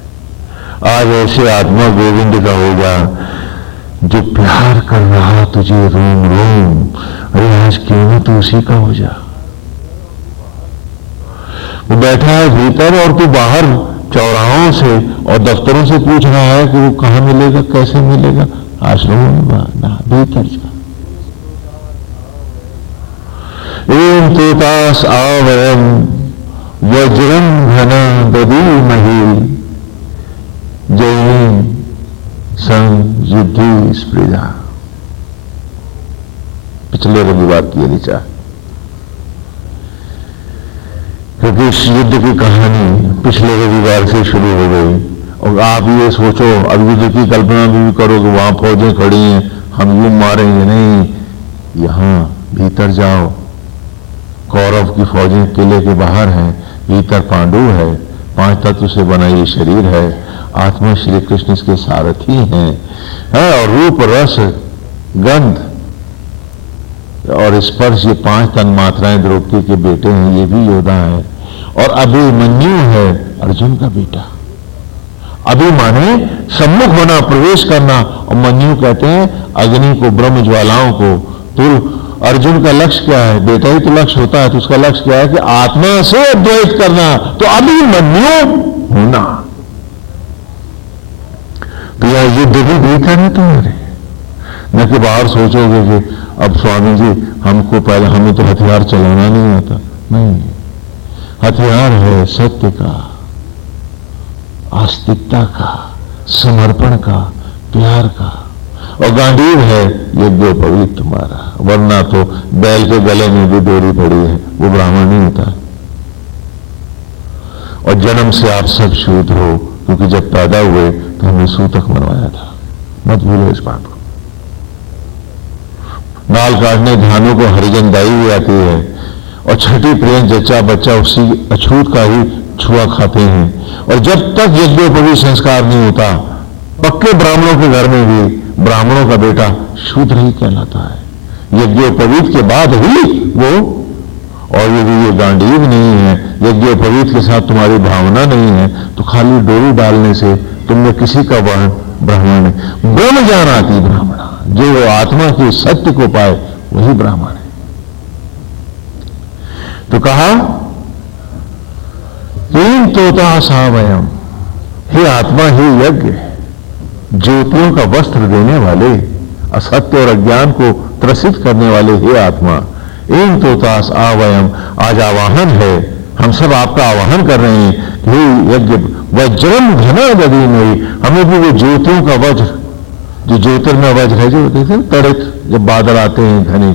आज ऐसे आत्मा गोविंद का होगा जो प्यार कर रहा तुझे रोम रोम। अरे आज क्यों ना तू उसी का हो जा। वो बैठा है भीतर और तू बाहर चौराहों से और दफ्तरों से पूछ रहा है कि वो कहां मिलेगा, कैसे मिलेगा। आश्रमों में भीतर जा। एवं तोतास आवयम वज्रम घना ददी मही जय संयुद्धि स्पृधा। पिछले रविवार की ऋचा, क्योंकि इस युद्ध की कहानी पिछले रविवार से शुरू हो गई। और आप ये सोचो, अब युद्ध की कल्पना भी करो कि वहां फौजें खड़ी हैं, हम यूं मारेंगे। नहीं, यहां भीतर जाओ, कौरव की फौजें किले के बाहर हैं, भीतर पांडु है, 5 तत्व से बना ये शरीर है, आत्मा श्री कृष्ण इसके सारथी हैं, और रूप रस गंध और स्पर्श ये 5 तन मात्राएं द्रौपदी के बेटे हैं, ये भी योद्धा हैं। और अभिमन्यु है अर्जुन का बेटा। अभी माने सम्मुख होना, प्रवेश करना, और मन्यु कहते हैं अग्नि को, ब्रह्म ज्वालाओं को। तो अर्जुन का लक्ष्य क्या है? बेटा ही तो लक्ष्य होता है, तो उसका लक्ष्य क्या है कि आत्मा से अद्वैत करना। तो अभिमन्यु होना। तो यह युद्ध भी भीतर है तुम्हारे, न कि बाहर सोचोगे कि अब स्वामी जी हमको पहले, हमें तो हथियार चलाना नहीं आता। नहीं, हथियार है सत्य का, आस्तिकता का, समर्पण का, प्यार का। और गांडीव है यज्ञोपवीत तुम्हारा, वरना तो बैल के गले में भी डोरी पड़ी है, वो ब्राह्मण नहीं होता। और जन्म से आप सब शूद्र हो, क्योंकि जब पैदा हुए तो हमने सूतक मनवाया था, मत भूलो इस बात को। नाल काटने धानों को हरिजन दाई हुई आती है, और छठी प्रेम जच्चा बच्चा उसी अछूत का ही छुआ खाते हैं। और जब तक यज्ञोपवीत संस्कार नहीं होता, पक्के ब्राह्मणों के घर में भी ब्राह्मणों का बेटा शूद्र ही कहलाता है। यज्ञोपवीत के बाद ही वो, और यदि ये गांडीव नहीं है, यज्ञोपवीत के साथ तुम्हारी भावना नहीं है, तो खाली डोरी डालने से तुमने किसी का वर्ण ब्राह्मण नहीं। ब्रह्म ज्ञान आती ब्राह्मण, जो आत्मा के सत्य को पाए वही ब्राह्मण है। तो कहा तीन तोता सावयम, हे आत्मा ही यज्ञ, ज्योतियों का वस्त्र देने वाले, असत्य और अज्ञान को त्रसित करने वाले, हे आत्मा, इन तोतास आवयम, आज आवाहन है, हम सब आपका आवाहन कर रहे हैं। हे यज्ञ वज्रम घना दधी में, हमें भी वो ज्योतियों का वज्र, जो ज्योतिर्मय वज्र है, जो देखते हैं तड़ित, जब बादल आते हैं घने,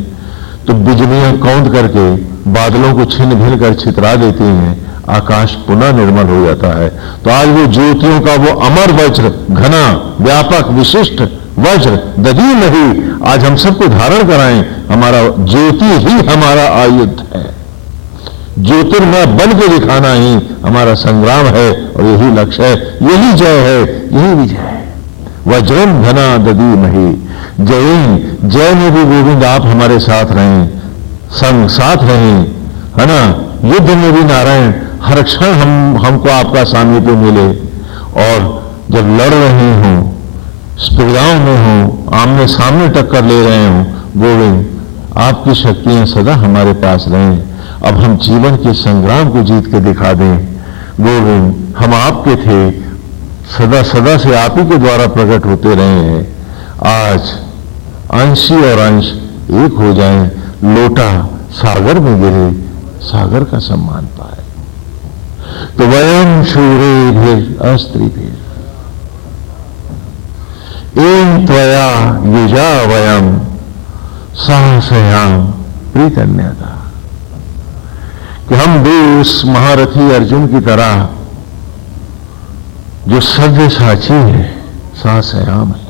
तो बिजलियां कौंध करके बादलों को छिन्न भिन्न कर छितरा देती हैं, आकाश पुनः निर्मल हो जाता है। तो आज वो ज्योतियों का वो अमर वज्र, घना, व्यापक, विशिष्ट वज्र दधी नहीं, आज हम सबको धारण कराएं। हमारा ज्योति ही हमारा आयुध है, ज्योतिर्मय बन के दिखाना ही हमारा संग्राम है, और यही लक्ष्य है, यही जय है, यही विजय है। वज्रम घना दधी मही, जय में भी गोविंद आप हमारे साथ रहें, संग साथ रहें, है ना। युद्ध में भी नारायण, हर क्षण हमको आपका सामीप्य मिले, और जब लड़ रहे हों, स्पर्धाओं में हों, आमने सामने टक्कर ले रहे हों, गोविंद आपकी शक्तियां सदा हमारे पास रहें। अब हम जीवन के संग्राम को जीत के दिखा दें। गोविंद हम आपके थे, सदा सदा से आप ही के द्वारा प्रकट होते रहे हैं। आज अंशी और अंश एक हो जाएं, लोटा सागर में गिरे, सागर का सम्मान पाए। तो वयम शूरे भी अस्त्री भी एन त्वया युजा वयम साहसयाम प्रीतन्यता, कि हम भी उस महारथी अर्जुन की तरह, जो सव्य साची है, साहसयाम है,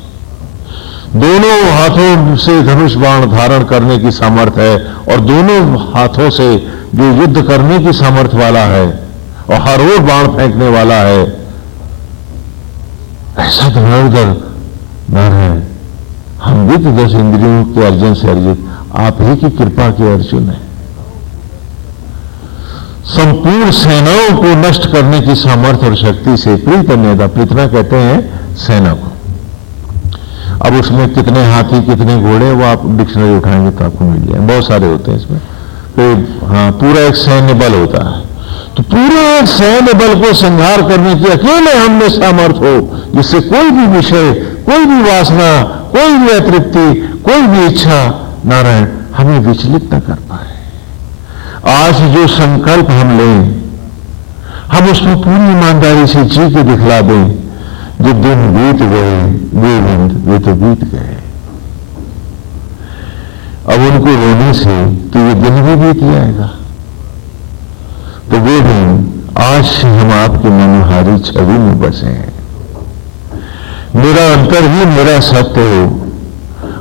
दोनों हाथों से धनुष बाण धारण करने की सामर्थ्य है, और दोनों हाथों से जो युद्ध करने की सामर्थ्य वाला है, और हर ओर बाण फेंकने वाला है, ऐसा धनुर्धर नारायण हम भी तो 10 इंद्रियों के अर्जुन से अर्जित, आप ही की कृपा के अर्जुन है। संपूर्ण सेनाओं को नष्ट करने की सामर्थ्य और शक्ति से प्रीतन्यता, प्रीतना कहते हैं सेना को। अब उसमें कितने हाथी कितने घोड़े, वो आप डिक्शनरी उठाएंगे तो आपको मिल जाए, बहुत सारे होते हैं इसमें। तो हाँ, पूरा एक सैन्य बल होता है। तो पूरे एक सैन्य बल को संहार करने की अकेले हमने सामर्थ्य हो, जिससे कोई भी विषय, कोई भी वासना, कोई भी अतृप्ति, कोई भी इच्छा नारायण हमें विचलित न कर पाए। आज जो संकल्प हम लें, हम उसको पूरी ईमानदारी से जी के दिखला दें। जो दिन बीत गए गोविंद, वे तो बीत गए, अब उनको रोने से तो ये दिन भी बीत जाएगा। तो गोविंद आज से हम आपकी मनोहारी छवि में बसे हैं। मेरा अंतर ही मेरा सत्य हो,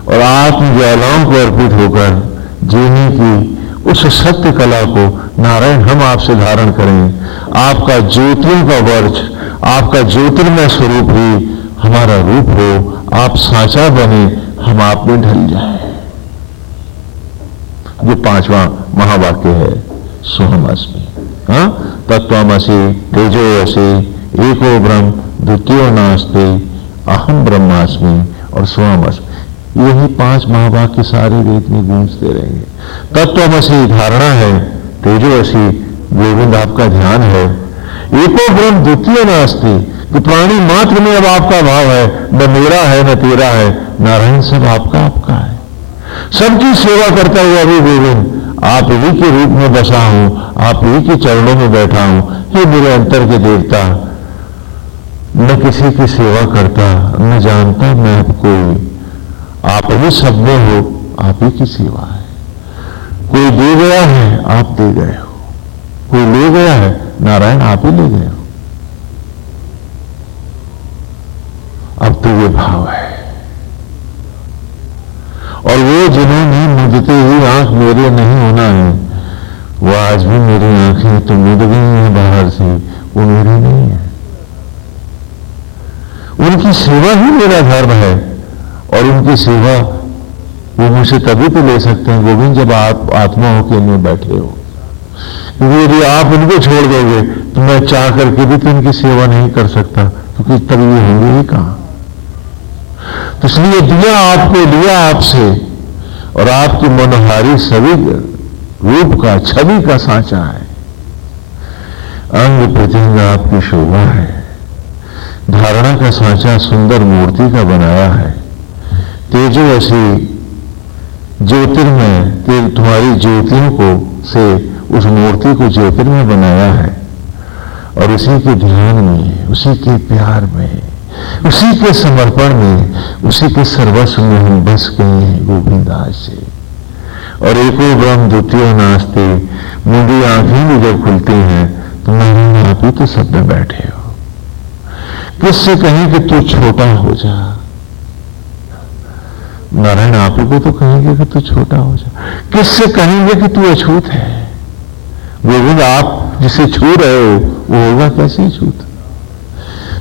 और आत्म ज्वालाओं को अर्पित होकर जीने की उस सत्य कला को नारायण हम आपसे धारण करें। आपका ज्योतियों का वर्ष, आपका ज्योतिर्मय स्वरूप ही हमारा रूप हो, आप साचा बने, हम आप में ढल जाए। जो 5वां महावाक्य है सोहमस्मि, हाँ, तत्त्वमसि तेजोमसि एको ब्रह्म द्वितीयो नास्ति अहम ब्रह्मास्मि और सोहमस्मि। यही 5 महावाक्य सारे वेद में गूंजते रहेंगे। तत्त्वमसि धारणा है, तेजोमसि गोविंद आपका ध्यान है, एको ब्रह्म द्वितीय नास्ति, कि प्राणी मात्र में अब आपका भाव है, न मेरा है न तेरा है, नारायण सब आपका आपका है। सबकी सेवा करता हुआ भी गोविंद आप ही के रूप में बसा हूं, आप ही के चरणों में बैठा हूं। हे मेरे अंतर के देवता, न किसी की सेवा करता, न जानता मैं अब कोई, आप ही सब में हो, आप ही की सेवा है। कोई दे गया है, आप दे गए हो, कोई ले गया है, नारायण आप ही ले गए हो। अब तो ये भाव है। और वो जिन्होंने मुझते ही आंख मेरे नहीं होना है, वो आज भी मेरी आंखें तो मुद गई हैं बाहर से, वो मेरी नहीं है। उनकी सेवा ही मेरा धर्म है, और उनकी सेवा वो मुझसे तभी तो ले सकते हैं गोविंद, जब आप आत्मा होकर इनमें बैठे हो। क्योंकि यदि आप उनको छोड़ दोगे तो मैं चाह करके भी तो इनकी सेवा नहीं कर सकता, क्योंकि तभी ये होंगे ही कहां। तो इसलिए दिया आपको, लिया आपसे, और आपकी मनोहारी सभी रूप का, छवि का सांचा है। अंग प्रत्यंग आपकी शोभा है, धारणा का सांचा सुंदर मूर्ति का बनाया है। तेजो ऐसी ज्योतिर्मय, तुम्हारी ज्योतियों को से उस मूर्ति को ज्योतिर्मय बनाया है, और उसी के ध्यान में, उसी के प्यार में, उसी के समर्पण में, उसी के सर्वस्व में हम बस गए हैं गोविंद आज से। और एको ब्रह्म द्वितीय नास्ते, मुंडी आंखें भी जब खुलती हैं तो नारायण आप ही तो सब में बैठे हो। किससे कहें कि तू छोटा हो जा, नारायण आप ही को तो कहेंगे कि तू छोटा हो जा। किससे कहेंगे कि तू अछूत है, गोविंद आप जिसे छू रहे हो वो होगा कैसे अछूत।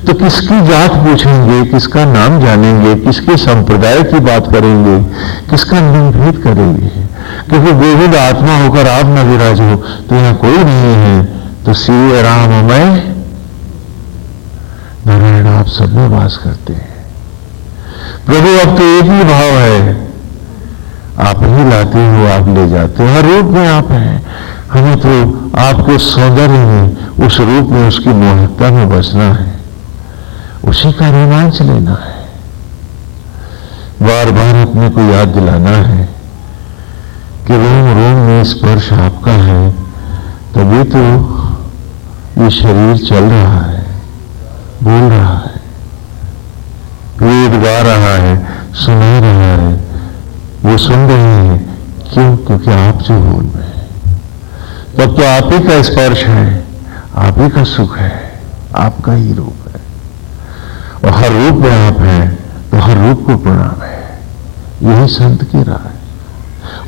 तो किसकी जात पूछेंगे, किसका नाम जानेंगे, किसके संप्रदाय की बात करेंगे, किसका निम्नभेद करेंगे। क्योंकि गोविंद आत्मा होकर आप न विराज हो तो यहां कोई नहीं है। तो श्री राममय नारायण आप सब में वास करते हैं। प्रभु अब तो एक ही भाव है, आप ही लाते हो, आप ले जाते हो, हर रूप में आप हैं। हमें तो आपके सौंदर्य में, उस रूप में, उसकी मोहकता में बसना है, उसी का रोमांच लेना है, बार बार अपने को याद दिलाना है कि रोम रोम में स्पर्श आपका है, तभी तो ये शरीर चल रहा है, बोल रहा है, वेद गा रहा है, सुना रहा है, वो सुन रहे हैं। क्यों? क्योंकि आप जो हो उनमें, तब तो आप ही का स्पर्श है, आप ही का सुख है, आपका ही रूप है। और हर रूप में आप हैं तो हर रूप को प्रणाम है। यही संत की राह है,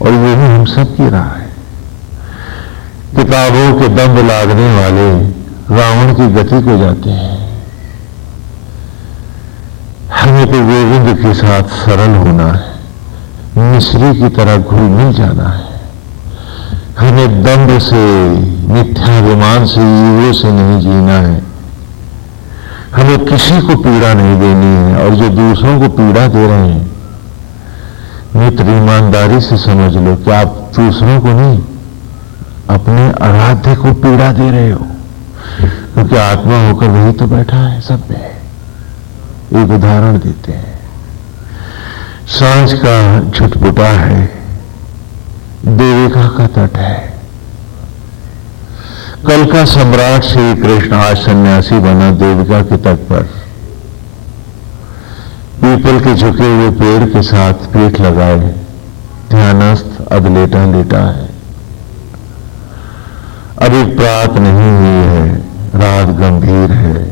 और यही हम सब की राह है। किताबों के दंभ लागने वाले रावण की गति को जाते हैं, हमें तो गोविंद के साथ सरल होना है, मिश्री की तरह घुल मिल जाना है। हमें दंभ से, मिथ्याभिमान से, ईगो से नहीं जीना है। हमें किसी को पीड़ा नहीं देनी है, और जो दूसरों को पीड़ा दे रहे हैं, मित्र ईमानदारी से समझ लो कि आप दूसरों को नहीं, अपने आराध्य को पीड़ा दे रहे हो, क्योंकि आत्मा होकर वही तो बैठा है सब में। एक उदाहरण देते हैं, सांझ का छुटपुटा है, देविका का तट है। कल का सम्राट श्री कृष्ण आज सन्यासी बना देविका के तट पर, पीपल के झुके हुए पेड़ के साथ पीठ लगाए ध्यानस्थ अब लेटा लेटा है। अभी प्रात नहीं हुई है, रात गंभीर है।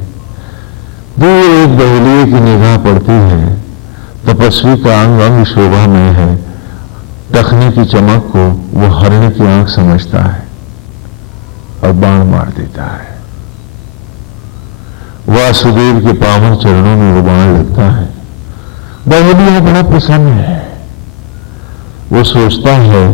दूर एक बहेलिए की निगाह पड़ती है, तपस्वी का अंग अंग शोभा में है। टखने की चमक को वो हरण की आंख समझता है और बाण मार देता है। वासुदेव के पावन चरणों में वो बाण लगता है। बहेलिया बड़ा प्रसन्न है, वो सोचता है